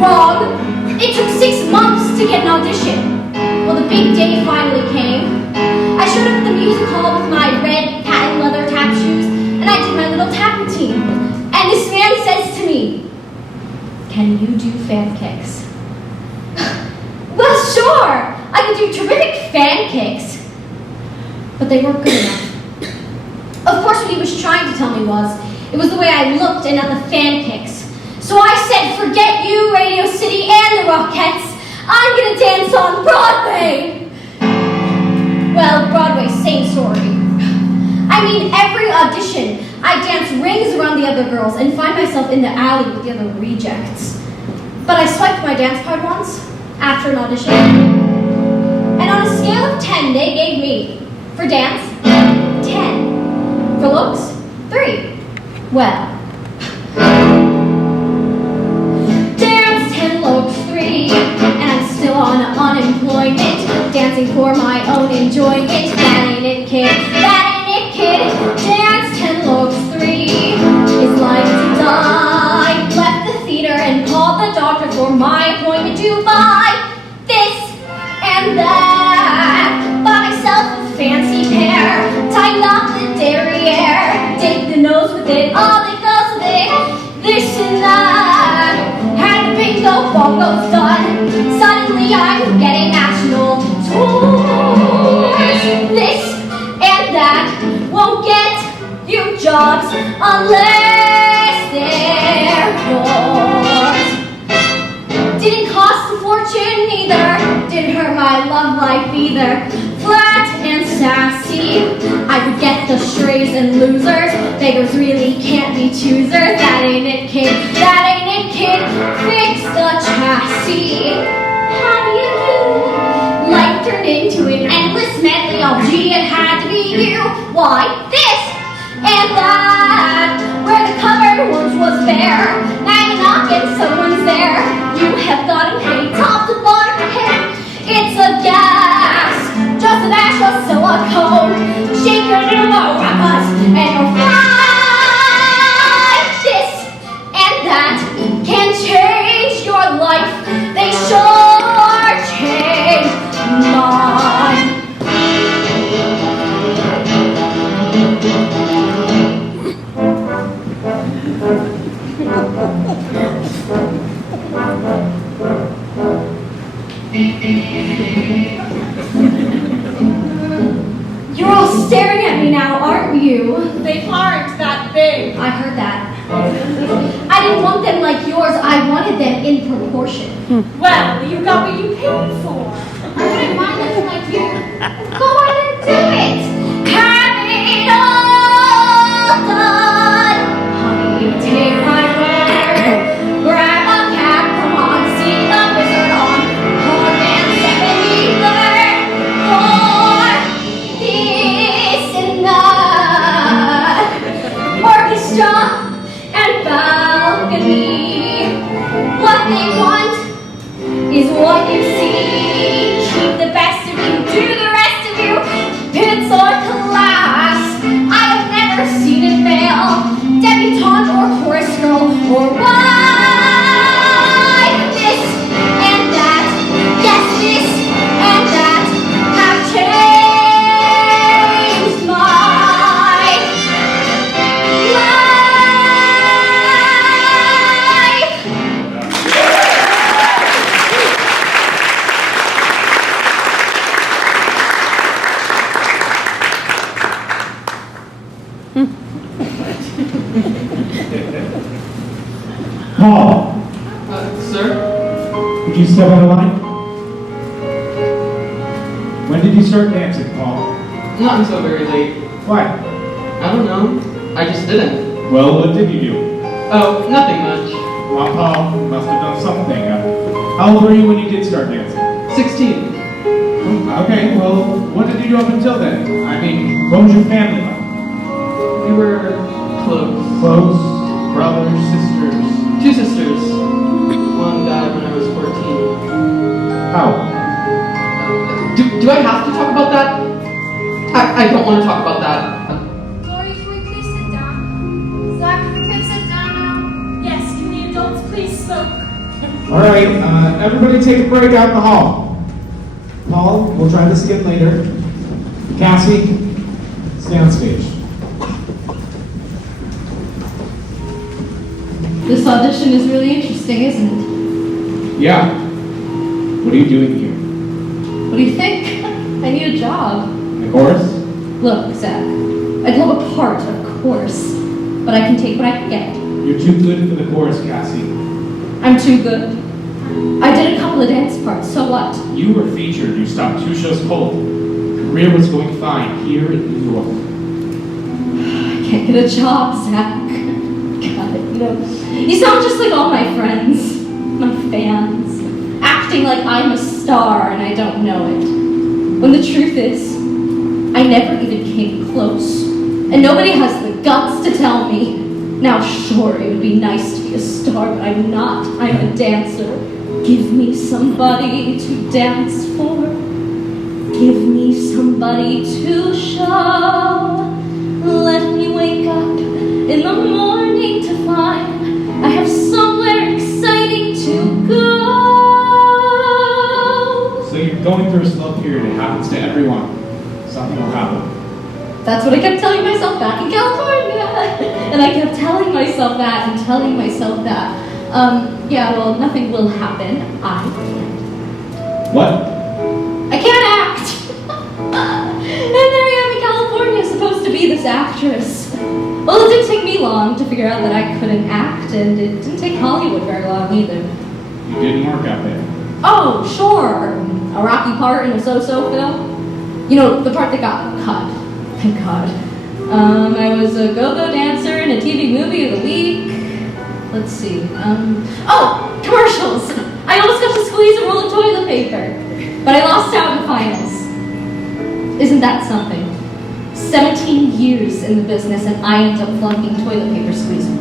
Wrong! It took 6 months to get an audition. Well, the big day finally came. I showed up at the music hall with my red patent leather tap shoes, and I did my little tap routine. And this man says to me, "Can you do fan kicks?" Well, sure! I could do terrific fan kicks. But they weren't good enough. Of course, what he was trying to tell me was, it was the way I looked and not the fan kicks. So I said, forget you, Radio City, and the Rockettes. I'm gonna dance on Broadway! Well, Broadway, same story. I mean, every audition, I dance rings around the other girls and find myself in the alley with the other rejects. But I swiped my dance card once, after an audition. And on a scale of 10, they gave me, for dance, 10. For looks, 3. Well, dance 10, looks 3, and I'm still on unemployment, dancing for my own enjoyment. That ain't it, kid. That ain't it, kid. Dance 10, looks 3 is like to die. Left the theater and called the doctor for my appointment to buy this and that. Bought myself a fancy pair, tighten up the derriere, take the nose with it, all that goes with it, this and that. Had the bingo bongos done, suddenly I'm getting national tour. clothes unless they're yours. Didn't cost a fortune either, didn't hurt my love life either. Flat and sassy, I would get the strays and losers. Beggars really can't be choosers. That ain't it, kid, that ain't it, kid. Fix the chassis. How do you do? Life turned into an endless medley of gee, it had to be you. Why, this and that. Where the cupboard once was bare, now you knock and someone's there. You have got him paid top to bottom him. It's a gas, just a dash of silicone. Shake your little maracas and you'll find this and that can change your life. They sure change mine. You're all staring at me now, aren't you? They aren't that big. I heard that. I didn't want them like yours, I wanted them in proportion. Well, you got what you paid for. I wouldn't mind looking like you. Go ahead and do it! Have it all done! Honey, you take my word. Grab a cab, come on, see the wizard on Conan 73rd floor. This and that. Orchestra and balcony. What they want is what you see. Keep the best of you, do the rest of you. Pits or class, I have never seen it fail. Debutante or chorus girl or wife. This and that, yes, this and that have changed my life. Paul, Sir? could you step out of line? When did you start dancing, Paul? Not until very late. Why? I don't know. I just didn't. Well, what did you do? Oh, nothing much. Well, Paul, you must have done something. How old were you when you did start dancing? 16. Okay, well, what did you do up until then? I mean, what was your family like? We were close. Close? Brothers, sisters? 2 sisters. One died when I was 14. How? Do I have to talk about that? I don't want to talk about that. Glory, can we please sit down? Zach, can we please sit down now? Yes, can the adults please smoke? All right, everybody take a break out in the hall. Paul, we'll try this again later. Cassie, stay on stage. This audition is really interesting, isn't it? Yeah. What are you doing here? What do you think? I need a job. In the chorus? Look, Zach, I'd love a part, of course, but I can take what I can get. You're too good for the chorus, Cassie. I'm too good. I did a couple of dance parts, so what? You were featured. You stopped 2 shows cold. Career was going fine here in New York. I can't get a job, Zach. God, you sound just like all my friends, my fans, acting like I'm a star and I don't know it. When the truth is, I never even came close. And nobody has the guts to tell me. Now, sure, it would be nice to be a star, but I'm not. I'm a dancer. Give me somebody to dance for. Give me somebody to show. Let me wake up in the morning to find I have somewhere exciting to go. So you're going through a slow period. It happens to everyone. Something will happen. That's what I kept telling myself back in California. And I kept telling myself that and telling myself that. Yeah, well, nothing will happen. I can't. What? I can't act. And there I am in California, supposed to be this actress. Well, it didn't take me long to figure out that I couldn't act, and it didn't take Hollywood very long either. You didn't work out there. Oh, sure. A rocky part in a so-so film. You know, the part that got cut. Thank God. I was a go-go dancer in a TV movie of the week. Let's see. Oh, commercials. I almost got to squeeze a roll of toilet paper, but I lost out in the finals. Isn't that something? 17 years in the business, and I ended up flunking toilet paper squeezing.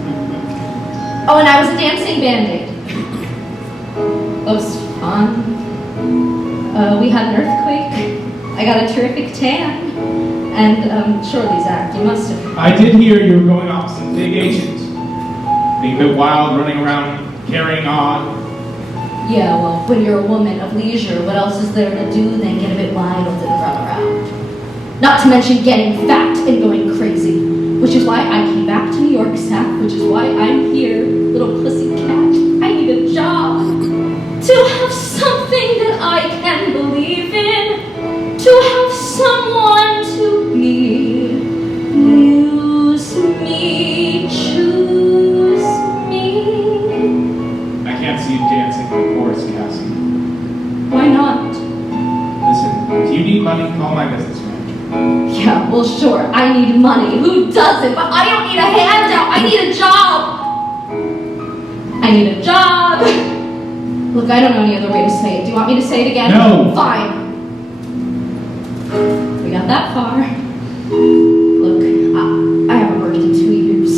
Oh, and I was a dancing bandit. That was fun. We had an earthquake. I got a terrific tan. And Shirley's act, you must have. I did hear you were going off some big agent. Being a bit wild, running around, carrying on. Yeah, well, when you're a woman of leisure, what else is there to do than get a bit wild and run around? Not to mention getting fat and going crazy. Which is why I came back to New York, Sap, which is why I'm here, little pussy cat. I need a job. To have something that I can believe in. To have someone to be. Use me, choose me. I can't see you dancing in the chorus, Cassie. Why not? Listen, if you need money, call my business manager. Yeah, well, sure, I need money. Who doesn't? But I don't need a handout. I need a job. I need a job. Look, I don't know any other way to say it. Do you want me to say it again? No. Fine. We got that far. Look, I haven't worked in 2 years.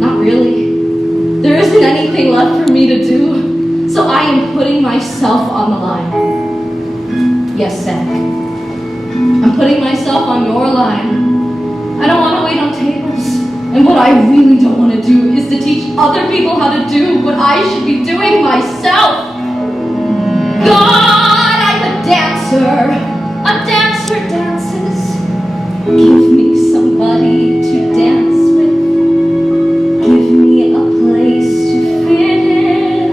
Not really. There isn't anything left for me to do. So I am putting myself on the line. Yes, Zach. I'm putting myself on your line. I don't want to wait on tables. And what I really don't want to do is to teach other people how to do what I should be doing myself. God, I'm a dancer. A dancer dances. Give me somebody to dance with. Give me a place to fit in.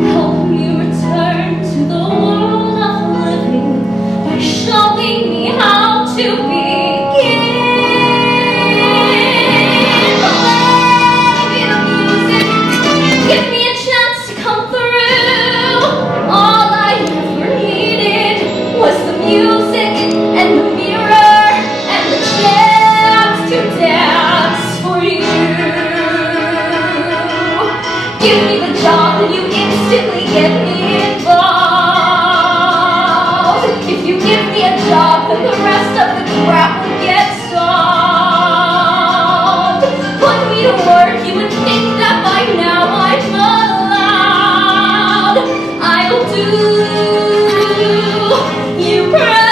Help me return to the world of living by showing me how to begin. Play me the music. Give me a chance to come through. All I ever needed was the music and the mirror and the chance to dance for you. Give me the job and you instantly get me involved. If you give me a job, then the rest of the crap will get solved. Put me to work, you would think that by now I'm allowed. I'll do you proud.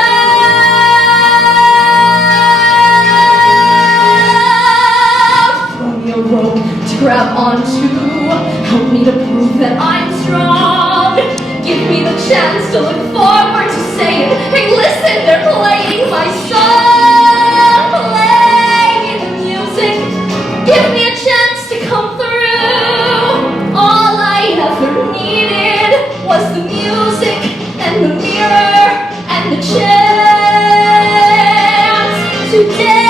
Throw me a rope to grab onto. Help me to prove that I'm strong. Give me the chance to look forward to say it. Hey, listen, they're playing my song. Play me the music. Give me a chance to come through. All I ever needed was the music and the mirror and the chance to dance.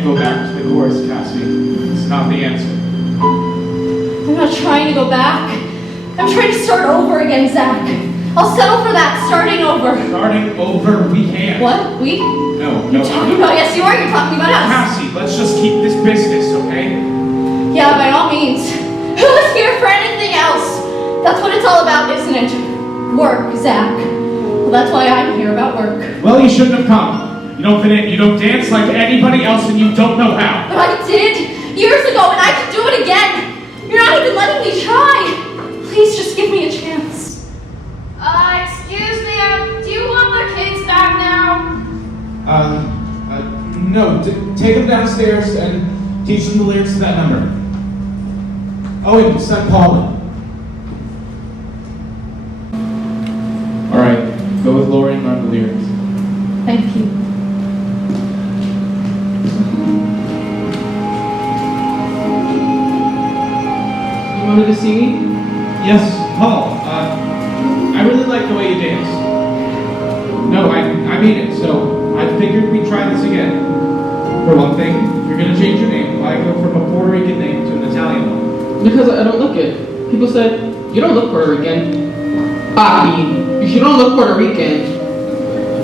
can't go back to the chorus, Cassie. It's not the answer. I'm not trying to go back. I'm trying to start over again, Zach. I'll settle for that, starting over. Starting over, we can't. What? We? No, You're talking about, yes you are, you're talking about us. Cassie, let's just keep this business, okay? Yeah, by all means. Who is here for anything else? That's what it's all about, isn't it? Work, Zach. Well, that's why I'm here, about work. Well, you shouldn't have come. You don't dance like anybody else and you don't know how. But I did, years ago, and I can do it again. You're not even letting me try. Please just give me a chance. Excuse me, do you want the kids back now? No, take them downstairs and teach them the lyrics to that number. Oh, and send Paul in. All right, go with Lori and learn the lyrics. Thank you. You wanted to see me? Yes, Paul. I really like the way you dance. No, I mean it. So I figured we'd try this again. For one thing, you're gonna change your name. Why go from a Puerto Rican name to an Italian one? Because I don't look it. People said, you don't look Puerto Rican. Bobby, you don't look Puerto Rican.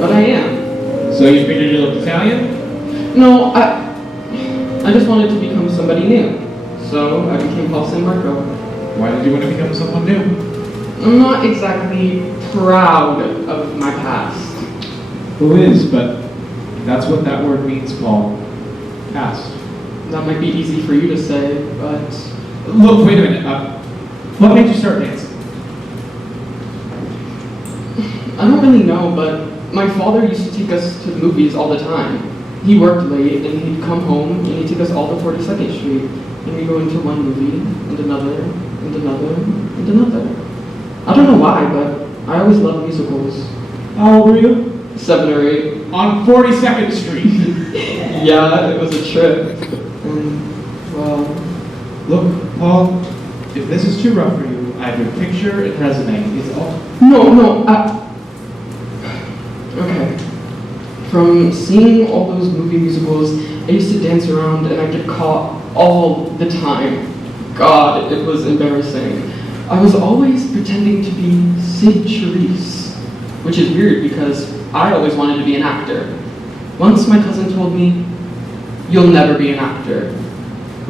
But I am. So you figured you looked Italian? No, I just wanted to become somebody new. So I became Paul San Marco. Why did you want to become someone new? I'm not exactly proud of my past. Who is? But that's what that word means, Paul. Past. That might be easy for you to say, but... Look, wait a minute. What made you start dancing? I don't really know, but my father used to take us to the movies all the time. He worked late, and he'd come home, and he'd take us all to 42nd Street. And we'd go into one movie, and another, and another, and another. I don't know why, but I always loved musicals. How old were you? 7 or 8. On 42nd Street. Yeah, it was a trip. And, well... Look, Paul, if this is too rough for you, I have your picture and resume. It's all... No, okay. From seeing all those movie musicals, I used to dance around and I'd get caught all the time. God, it was embarrassing. I was always pretending to be Sid Charisse, which is weird because I always wanted to be an actor. Once my cousin told me, "You'll never be an actor."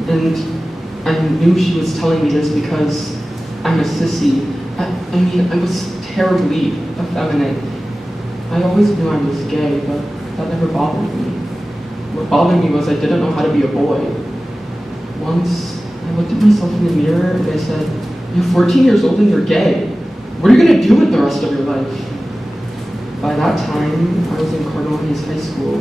And I knew she was telling me this because I'm a sissy. I mean, I was terribly effeminate. I always knew I was gay, but that never bothered me. What bothered me was I didn't know how to be a boy. Once, I looked at myself in the mirror and I said, "You're 14 years old and you're gay. What are you going to do with the rest of your life?" By that time, I was in Cardinal Hayes High School.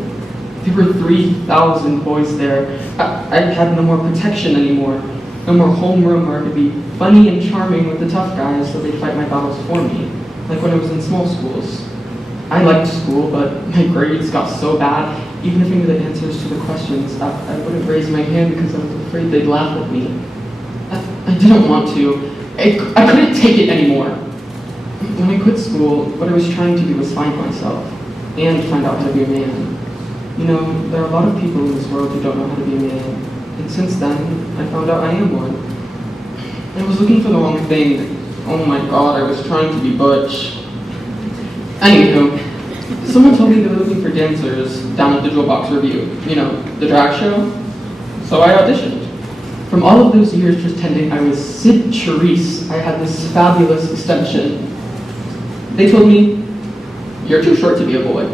There were 3,000 boys there. I had no more protection anymore. No more homeroom where I could be funny and charming with the tough guys so they'd fight my battles for me, like when I was in small schools. I liked school, but my grades got so bad, even if I knew the answers to the questions, I wouldn't raise my hand because I was afraid they'd laugh at me. I didn't want to. I couldn't take it anymore. When I quit school, what I was trying to do was find myself and find out how to be a man. You know, there are a lot of people in this world who don't know how to be a man. And since then, I found out I am one. I was looking for the wrong thing. Oh my god, I was trying to be butch. Anywho, someone told me they were looking for dancers down at the Jewel Box Review. You know, the drag show. So I auditioned. From all of those years pretending I was Sid Charisse, I had this fabulous extension. They told me, "You're too short to be a boy.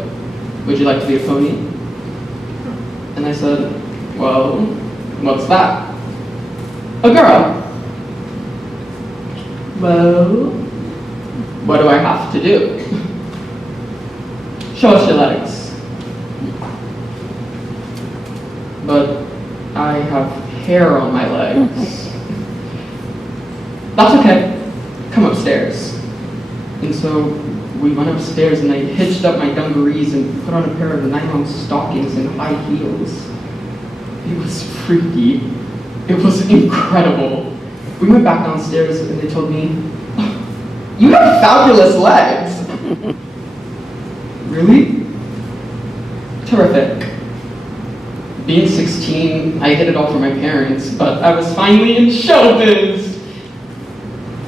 Would you like to be a pony?" And I said, "Well, what's that?" "A girl." "Well, what do I have to do?" "Show us your legs." "But I have hair on my legs." "That's okay. Come upstairs." And so we went upstairs and I hitched up my dungarees and put on a pair of nylon stockings and high heels. It was freaky. It was incredible. We went back downstairs and they told me, "You have fabulous legs." "Really?" "Terrific." Being 16, I hid it all from my parents, but I was finally in showbiz!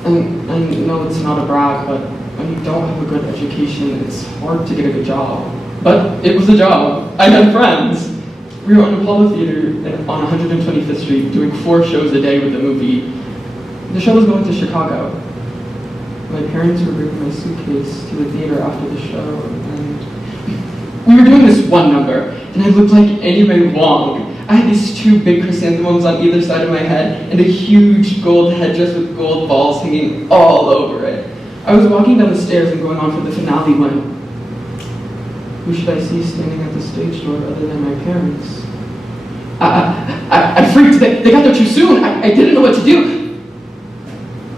And I know it's not a brag, but when you don't have a good education, it's hard to get a good job. But it was a job. I had friends. We were on Apollo Theater on 125th Street doing 4 shows a day with the movie. The show was going to Chicago. My parents were bringing my suitcase to the theater after the show, and we were doing this one number, and I looked like Annie Wong. I had these 2 big chrysanthemums on either side of my head, and a huge gold headdress with gold balls hanging all over it. I was walking down the stairs and going on for the finale when, who should I see standing at the stage door other than my parents? I freaked. They got there too soon. I didn't know what to do.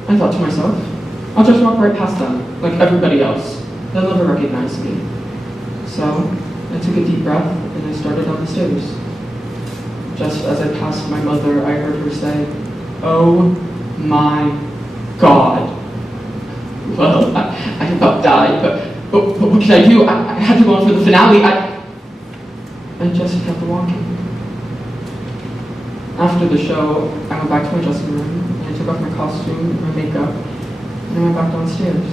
I thought to myself, I'll just walk right past them, like everybody else. They'll never recognize me. So I took a deep breath and I started down the stairs. Just as I passed my mother, I heard her say, "Oh my God." Well, I about died, but what could I do? I had to go on for the finale. I just kept walking. After the show, I went back to my dressing room, and I took off my costume and my makeup, and I went back downstairs.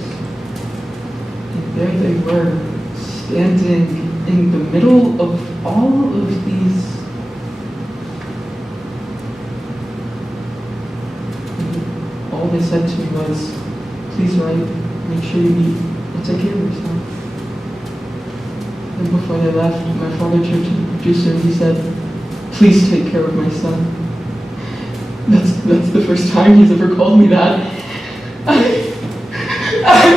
And there they were, standing in the middle of all of these. And all they said to me was, "Please write, make sure you eat, and take care of yourself." And before they left, my father turned to the producer and he said, "Please take care of my son." That's the first time he's ever called me that. You know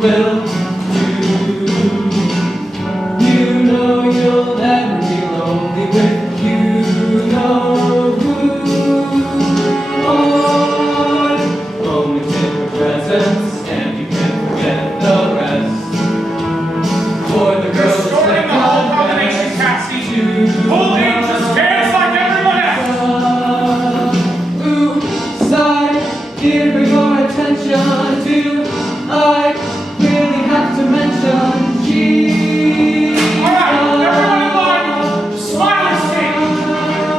will do. You know you'll never be lonely with you know who. Only take the presents and you can forget the rest. For the girls Destroying the whole combination, Cassie. Full angels dance like everyone else. Ooh, sigh, give her your attention to. I really have to mention Jesus. Alright, everyone in line. Smile and sing.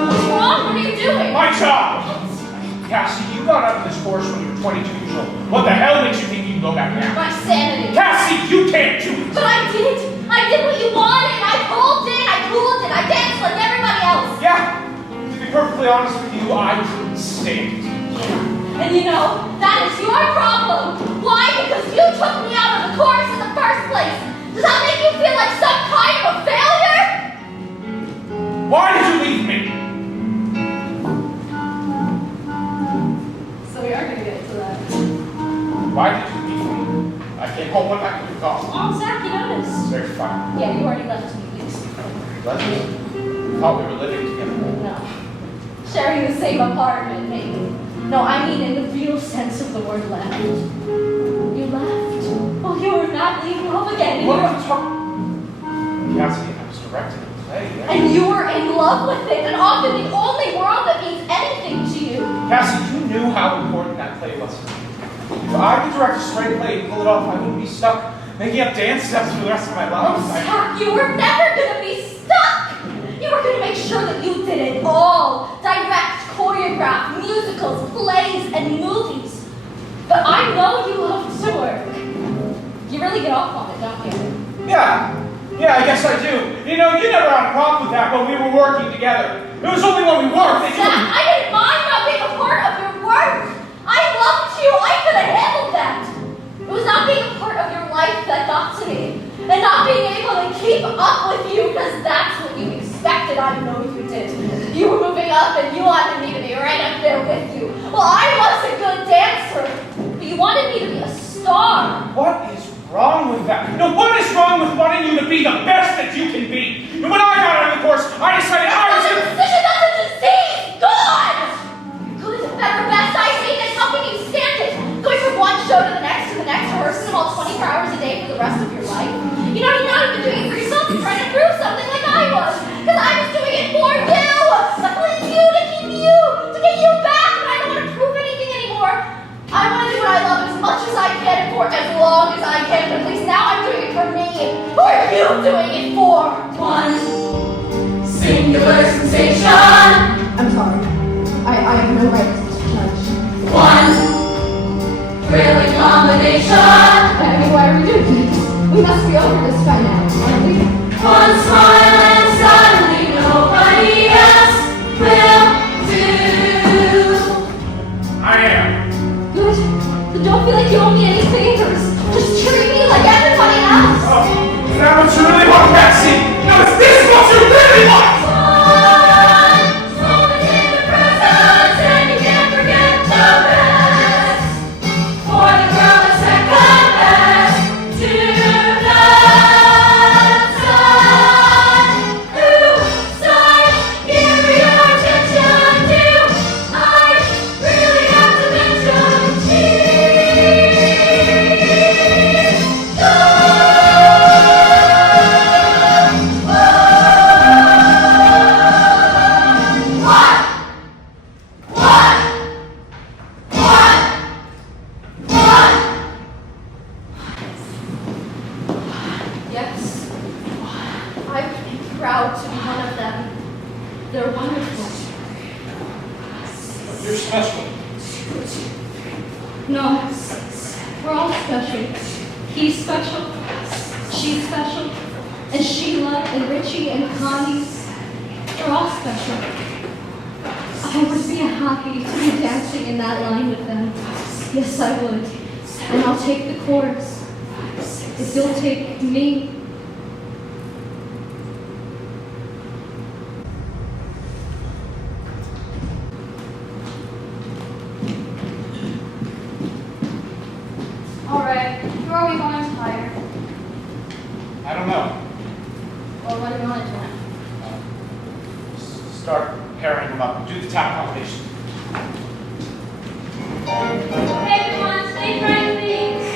What's wrong? What are you doing? My job. Cassie, you got out of this course when you were 22 years old. What the hell makes you think you can go back now? My sanity. Cassie, you can't do it. But I did. I did what you wanted. I pulled it. I cooled it. I danced like everybody else. Yeah, to be perfectly honest with you, I couldn't stand it. And you know, that is your problem. Why? Because you took me out of the chorus in the first place. Does that make you feel like some kind of a failure? Why did you leave me? So we are going to get to that. Why did you leave me? I came home one night when you called. Oh, Zach, you noticed. Very fine. Yeah, you already left me weeks ago. Leslie, thought we were living together. No. Sharing the same apartment, maybe. No, I mean in the real sense of the word left. You left. Oh, you were madly in love again. And What you are were... you talking? Cassie, I was directing a play. And you were in love with it, and often the only world that means anything to you. Cassie, you knew how important that play was to me. If I could direct a straight play and pull it off, I wouldn't be stuck making up dance steps for the rest of my life. Oh, Zach, you were never going to be stuck. You were going to make sure that you did it all. Direct, choreograph, musicals, plays, and movies. But I know you love to work. You really get off on it, don't you? Yeah, I guess I do. You know, you never had a problem with that when we were working together. It was only when we worked that you... Zach, I didn't mind not being a part of your work. I loved you. I could have handled that. It was not being a part of your life that got to me. And not being able to keep up with you because that's what you expected. I know you did. You were moving up and you wanted me to be right up there with you. Well, I was a good dancer, but you wanted me to be a star. What is wrong with that? No, what is wrong with wanting you to be the best that you can be? And when I got out of the course, I decided I was That's a decision, that's a disease! God! You're good, better, best, I hate it. How can you stand it? Going from one show to the next, rehearsing them all 24 hours a day for the rest of your life. You know, you're not even doing it for yourself. You're trying to prove something like I was. Because I was doing it for you. Luckily you, to keep you, to get you back. And I don't want to prove anything anymore. I want to do what I love as much as I can and for as long as I can. But at least now I'm doing it for me. Who are you doing it for? One singular sensation. I'm sorry. I have no right to judge. One thrilling combination. I mean, why are we doing this? We must be over this by now, aren't we? One smile and suddenly nobody else will do. I am. Good. Then don't feel like you owe me any favors. Just treat me like everybody else. Oh, is that what you really want, Betsy? No, is this what you really want? Always in the present, and you can't forget the rest. For the girl is second best to none. Who start? Give me your attention to. I really have to mention Yes. I would be proud to be one of them. They're wonderful. You're special. No, we're all special. He's special, she's special, and Sheila and Richie and Connie, they're all special. I would be happy to be dancing in that line with them. Yes, I would. And I'll take the chorus. If you'll take me. All right. Who are we going to hire? I don't know. Well, what do you want to do? Start pairing them up and do the tap combination. Okay, everyone, stay bright, please.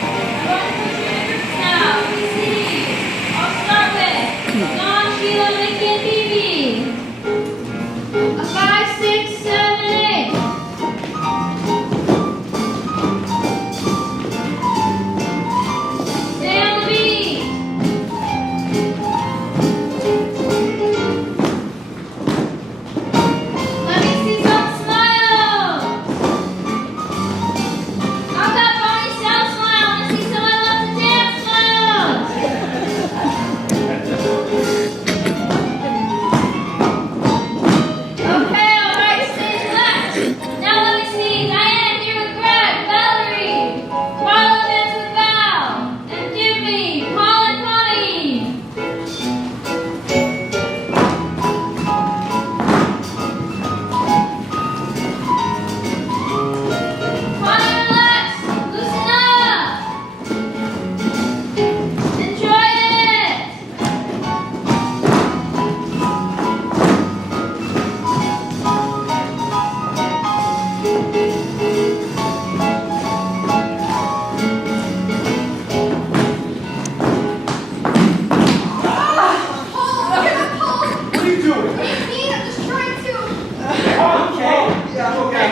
I'm going to put you in groups now. Please see. I'll start with Dawn, Sheila, Nikki, and Phoebe. 5, 6, 7, 8. Stay on the beat. Let me see some smiles. How about Bonnie South smile? I want to see some I love to dance smiles. Okay, all right, stage left. Now let me see Diane here with Greg, Valerie, Marla dance with Val, and Jimmy, Paul and Connie. Connie, relax, loosen up, enjoy it. What are you doing? I'm just trying to. Okay. Yeah, okay.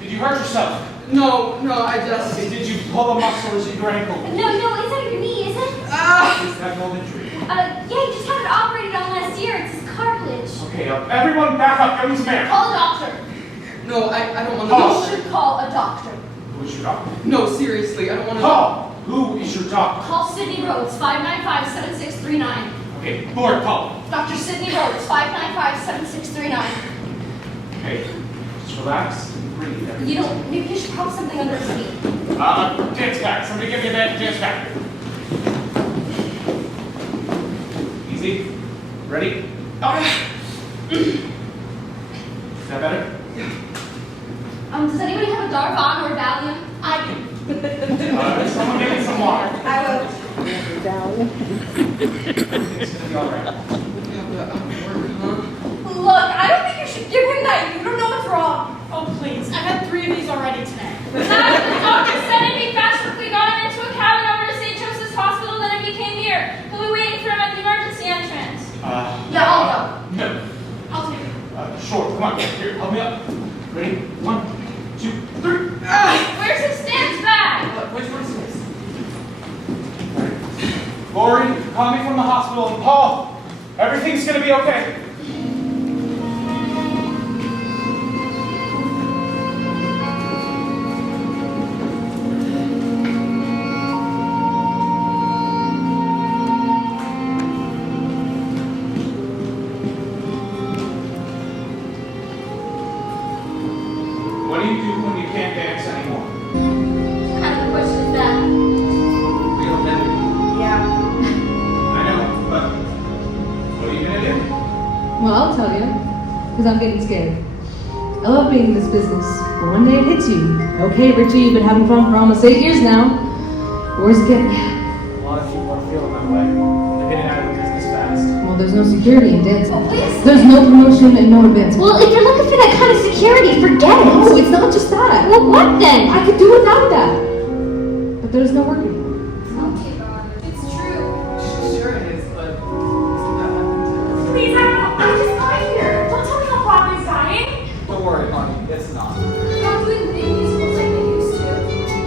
Did you hurt yourself? No, I just. Did you pull a muscle or your ankle? No, it's not your knee, is it? Just have no injury. Yeah, you just had it operated on last year. It's his cartilage. Okay, everyone back up. Give me some air. Call a doctor. No, I don't want Paul. to. You should call a doctor. Who is your doctor? No, seriously, I don't want to. Paul, who is your doctor? Call Sydney Rhodes, 595-7639. Okay, Lord, Paul. Dr. Sydney Rhodes, 595-7639. Okay, just relax and breathe. You know, maybe you should pop something under his feet. Dance back. Somebody give me that dance back. Easy. Ready? Is that better? Does anybody have a Darvon or a Valium? I do. Someone give me some water. I will. It's gonna be all right. Look, I don't think you should give him that. You don't know what's wrong. Oh, please. I've had 3 of these already today. Now, the doctor said it'd be faster if we got him into a cabin over to St. Joseph's Hospital than if he came here. He'll be waiting for him at the emergency entrance. Yeah, I'll go. No. I'll take it. Sure. Come on. Here, help me up. Ready? 1, 2, 3. Where's his stance bag? Which one is this? Lori, call me from the hospital. And Paul, everything's gonna be okay. What do you do when you can't dance anymore? What kind of question is that? Real memory. Yeah. I know, but what are you gonna do? Well, I'll tell you, because I'm getting scared. I love being in this business, but one day it hits you. Okay, Richie, you've been having fun for almost 8 years now. Where's it getting you? A lot of people are feeling that way. They're getting out of the business fast. Well, there's no security in dancing. Oh, please. There's no promotion and no advancement. Well, if you're looking for that kind of security, forget it. No, it's not just that. Well, what then? I could do without that. But there's no work anymore. It's true. Sure it is, but isn't that happening Please, I just got here. Don't tell me my father's dying. to? Don't worry, honey, it's not. They're not doing big musicals like they used to.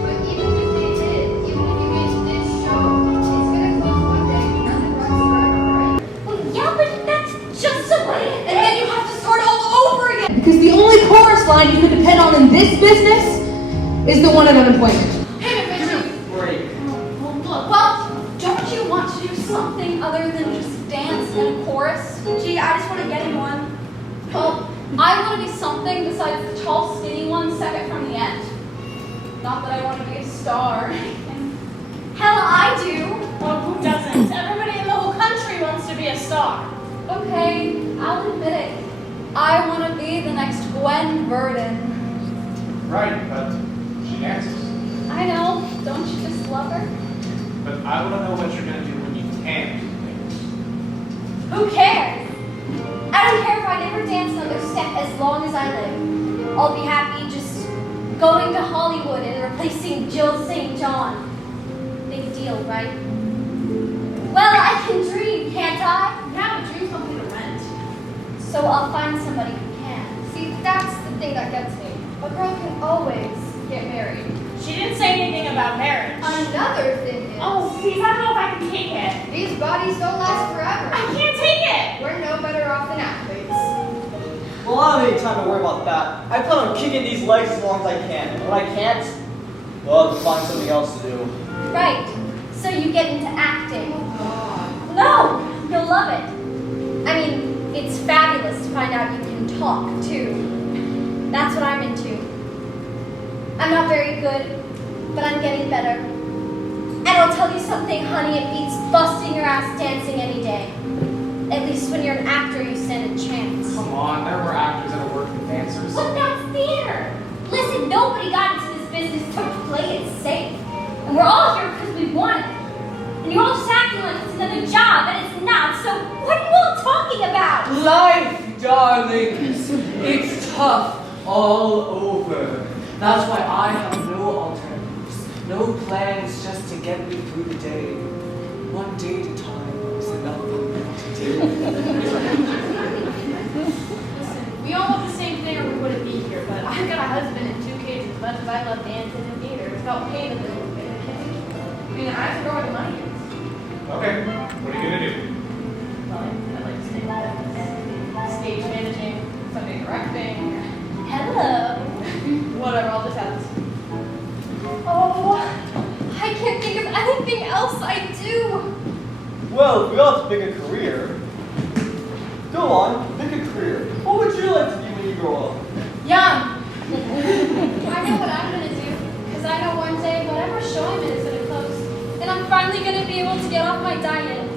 But even if they did, even if you get to this show, it's gonna close one day. Nothing runs forever, right? Well, yeah, but that's just a way. And then you have to start all over again. Because the only chorus line you can depend on in this business is the one of unemployment. Hey, Richie. Break. Well, don't you want to do something other than just dance in a chorus? Gee, I just want to get in one. Well, I want to be something besides the tall, skinny one second from the end. Not that I want to be a star. Hell, I do. Well, who doesn't? Everybody in the whole country wants to be a star. Okay, I'll admit it. I want to be the next Gwen Verdon. Right, but she dances. I know. Don't you just lover? But I want to know what you're going to do when you can't do things. Who cares? I don't care if I never dance another step as long as I live. I'll be happy just going to Hollywood and replacing Jill St. John. Big deal, right? Well, I can dream, can't I? Yeah, but dreams don't pay the rent. So I'll find somebody who can. See, that's the thing that gets me. A girl can always get married. She didn't say anything about marriage. Another thing is... Oh, please, I don't know if I can take it. These bodies don't last forever. I can't take it. We're no better off than athletes. Well, I don't have any time to worry about that. I plan on kicking these legs as long as I can. And when I can't, well, I'll have to find something else to do. Right. So you get into acting. No! You'll love it. I mean, it's fabulous to find out you can talk, too. That's what I'm into. I'm not very good, but I'm getting better. And I'll tell you something, honey, it beats busting your ass dancing any day. At least when you're an actor, you stand a chance. Come on, there were actors that are working dancers. But that's theater. Listen, nobody got into this business to play it safe. And we're all here because we want it. And you're all just acting like it's another job, and it's not. So what are you all talking about? Life, darlings. It's tough all over. That's why I have no alternatives, no plans, just to get me through the day. One day at a time is enough for me to do. Listen, we all love the same thing or we wouldn't be here, but I've got a husband and 2 kids as much as I love dancing and theater. It's about paying the bills, okay? I mean, I have to go where the money is. Okay, what are you going to do? Well, I'd like to stay involved in stage managing, Sunday directing, Hello. whatever, all this happens. Oh, I can't think of anything else I do. Well, if we all have to pick a career, go on, pick a career. What would you like to be when you grow up? Young! I know what I'm going to do, because I know one day whatever show I'm in is going to close. And I'm finally going to be able to get off my diet.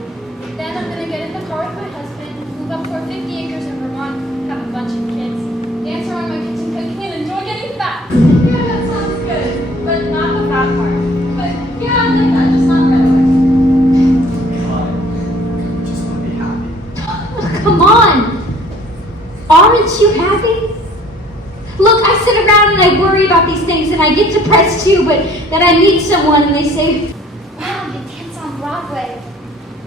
Then I'm going to get in the car with my husband, move up to our 50 acres in Vermont, have a bunch of kids, dance around my kitchen cooking, and enjoy getting fat. Yeah, that sounds good, but not the fat part. But yeah, I like that, just not right away. God, just want to be happy. Come on! Aren't you happy? Look, I sit around and I worry about these things and I get depressed too, but then I meet someone and they say, Wow, you dance on Broadway.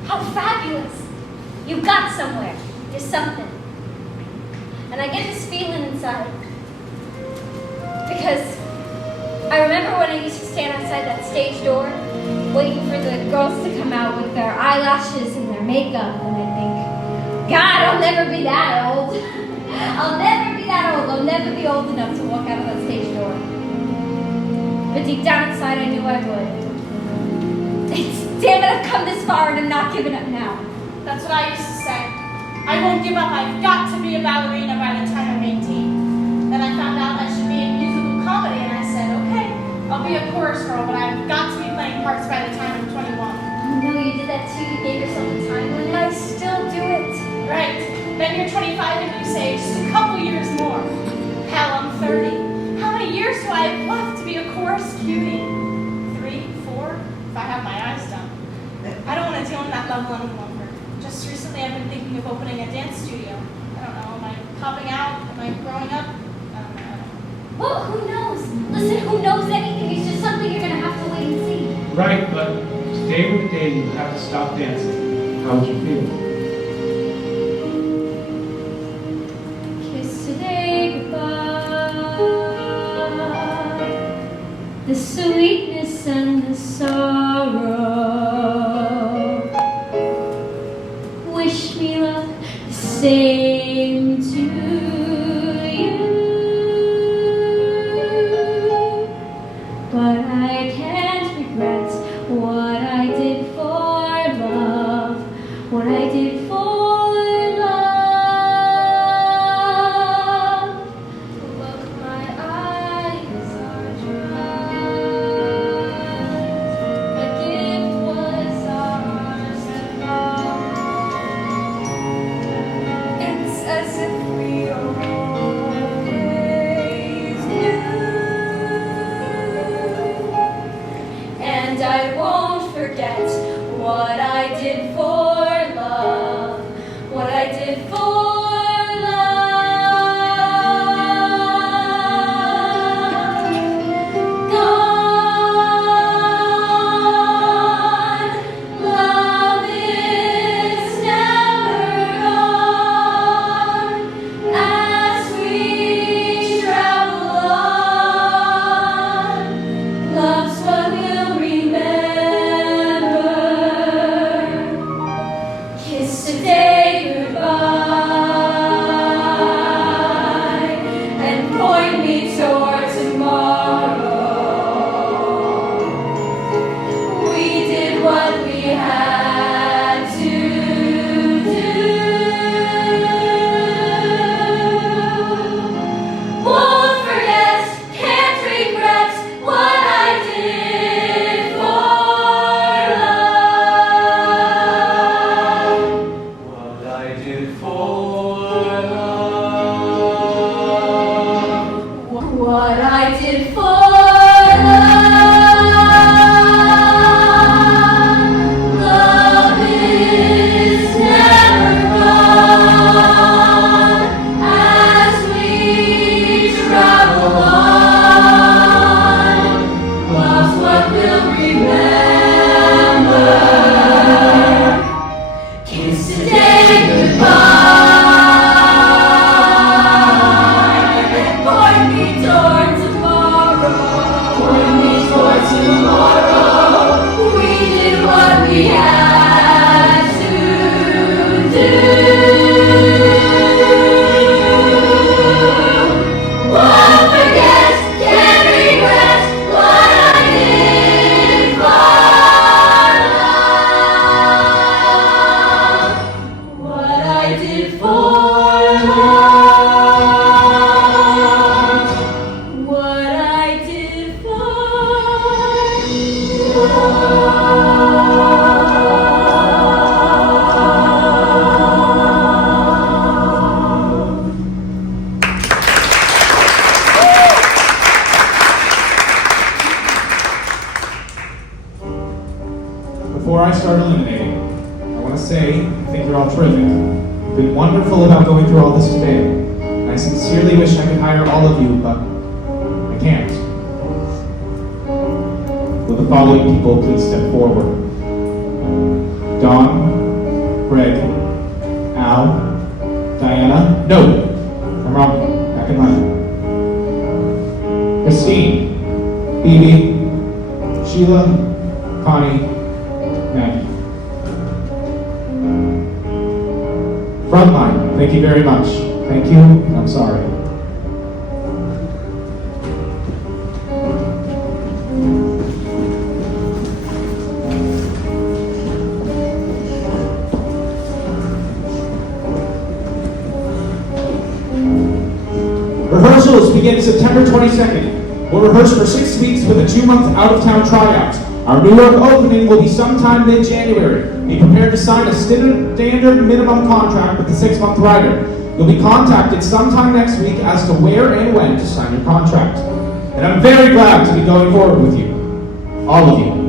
How fabulous. You got somewhere. You're something. And I get this feeling inside. Because I remember when I used to stand outside that stage door, waiting for the girls to come out with their eyelashes and their makeup, and I think, God, I'll never be that old. I'll never be that old. I'll never be old enough to walk out of that stage door. But deep down inside, I knew I would. Damn it, I've come this far and I'm not giving up now. That's what I used to say. I won't give up. I've got to be a ballerina by the time I'm 18. Then I found out I should be in musical comedy, and I said, okay, I'll be a chorus girl, but I've got to be playing parts by the time I'm 21. Oh no, you did that too. You gave yourself a time limit. I still do it. Right. Then you're 25 and you say, just a couple years more. Hell, I'm 30. How many years do I have left to be a chorus cutie? 3, 4, if I have my eyes done. I don't want to deal in that level any longer. Just recently I've been thinking of opening a dance studio. I don't know, am I popping out? Am I growing up? I don't know. Well, who knows? Listen, who knows anything? It's just something you're gonna have to wait and see. Right, but today was the day you have to stop dancing. How would you feel? Kiss today goodbye. The sweetness and the sorrow. Wish me luck, the same to you. But I can't regret what I did for love, what I did for love. Look, my eyes are dry. forget what I did for love, what I did for love. Gone, love is never gone. As we travel on, love's what we'll remember. Kiss today goodbye, and point me toward tomorrow. We did what we had to do. Won't forget, can't regret what I did for love. What I did for love. What I did for love. Love is never gone. As we travel on, love's what we'll remember. Kiss today goodbye, and point me toward tomorrow. Point me toward tomorrow. We did what we had to do. Won't forget, can't regret what I did for love. What I did for love. What I did for love. Before I start eliminating, I want to say I think you're all terrific. You've been wonderful about going through all this today. And I sincerely wish I could hire all of you, but I can't. Will the following people please step forward? Dawn, Greg, Al, Diana, no, I'm wrong, back in line. Christine, Phoebe, Sheila, Connie, Maggie. Frontline, thank you very much. Thank you, and I'm sorry. Rehearsals begin September 22nd. We'll rehearse for 6 weeks with a 2-month out-of-town tryout. Our New York opening will be sometime mid-January. Be prepared to sign a standard minimum contract with the 6-month rider. You'll be contacted sometime next week as to where and when to sign your contract. And I'm very glad to be going forward with you. All of you.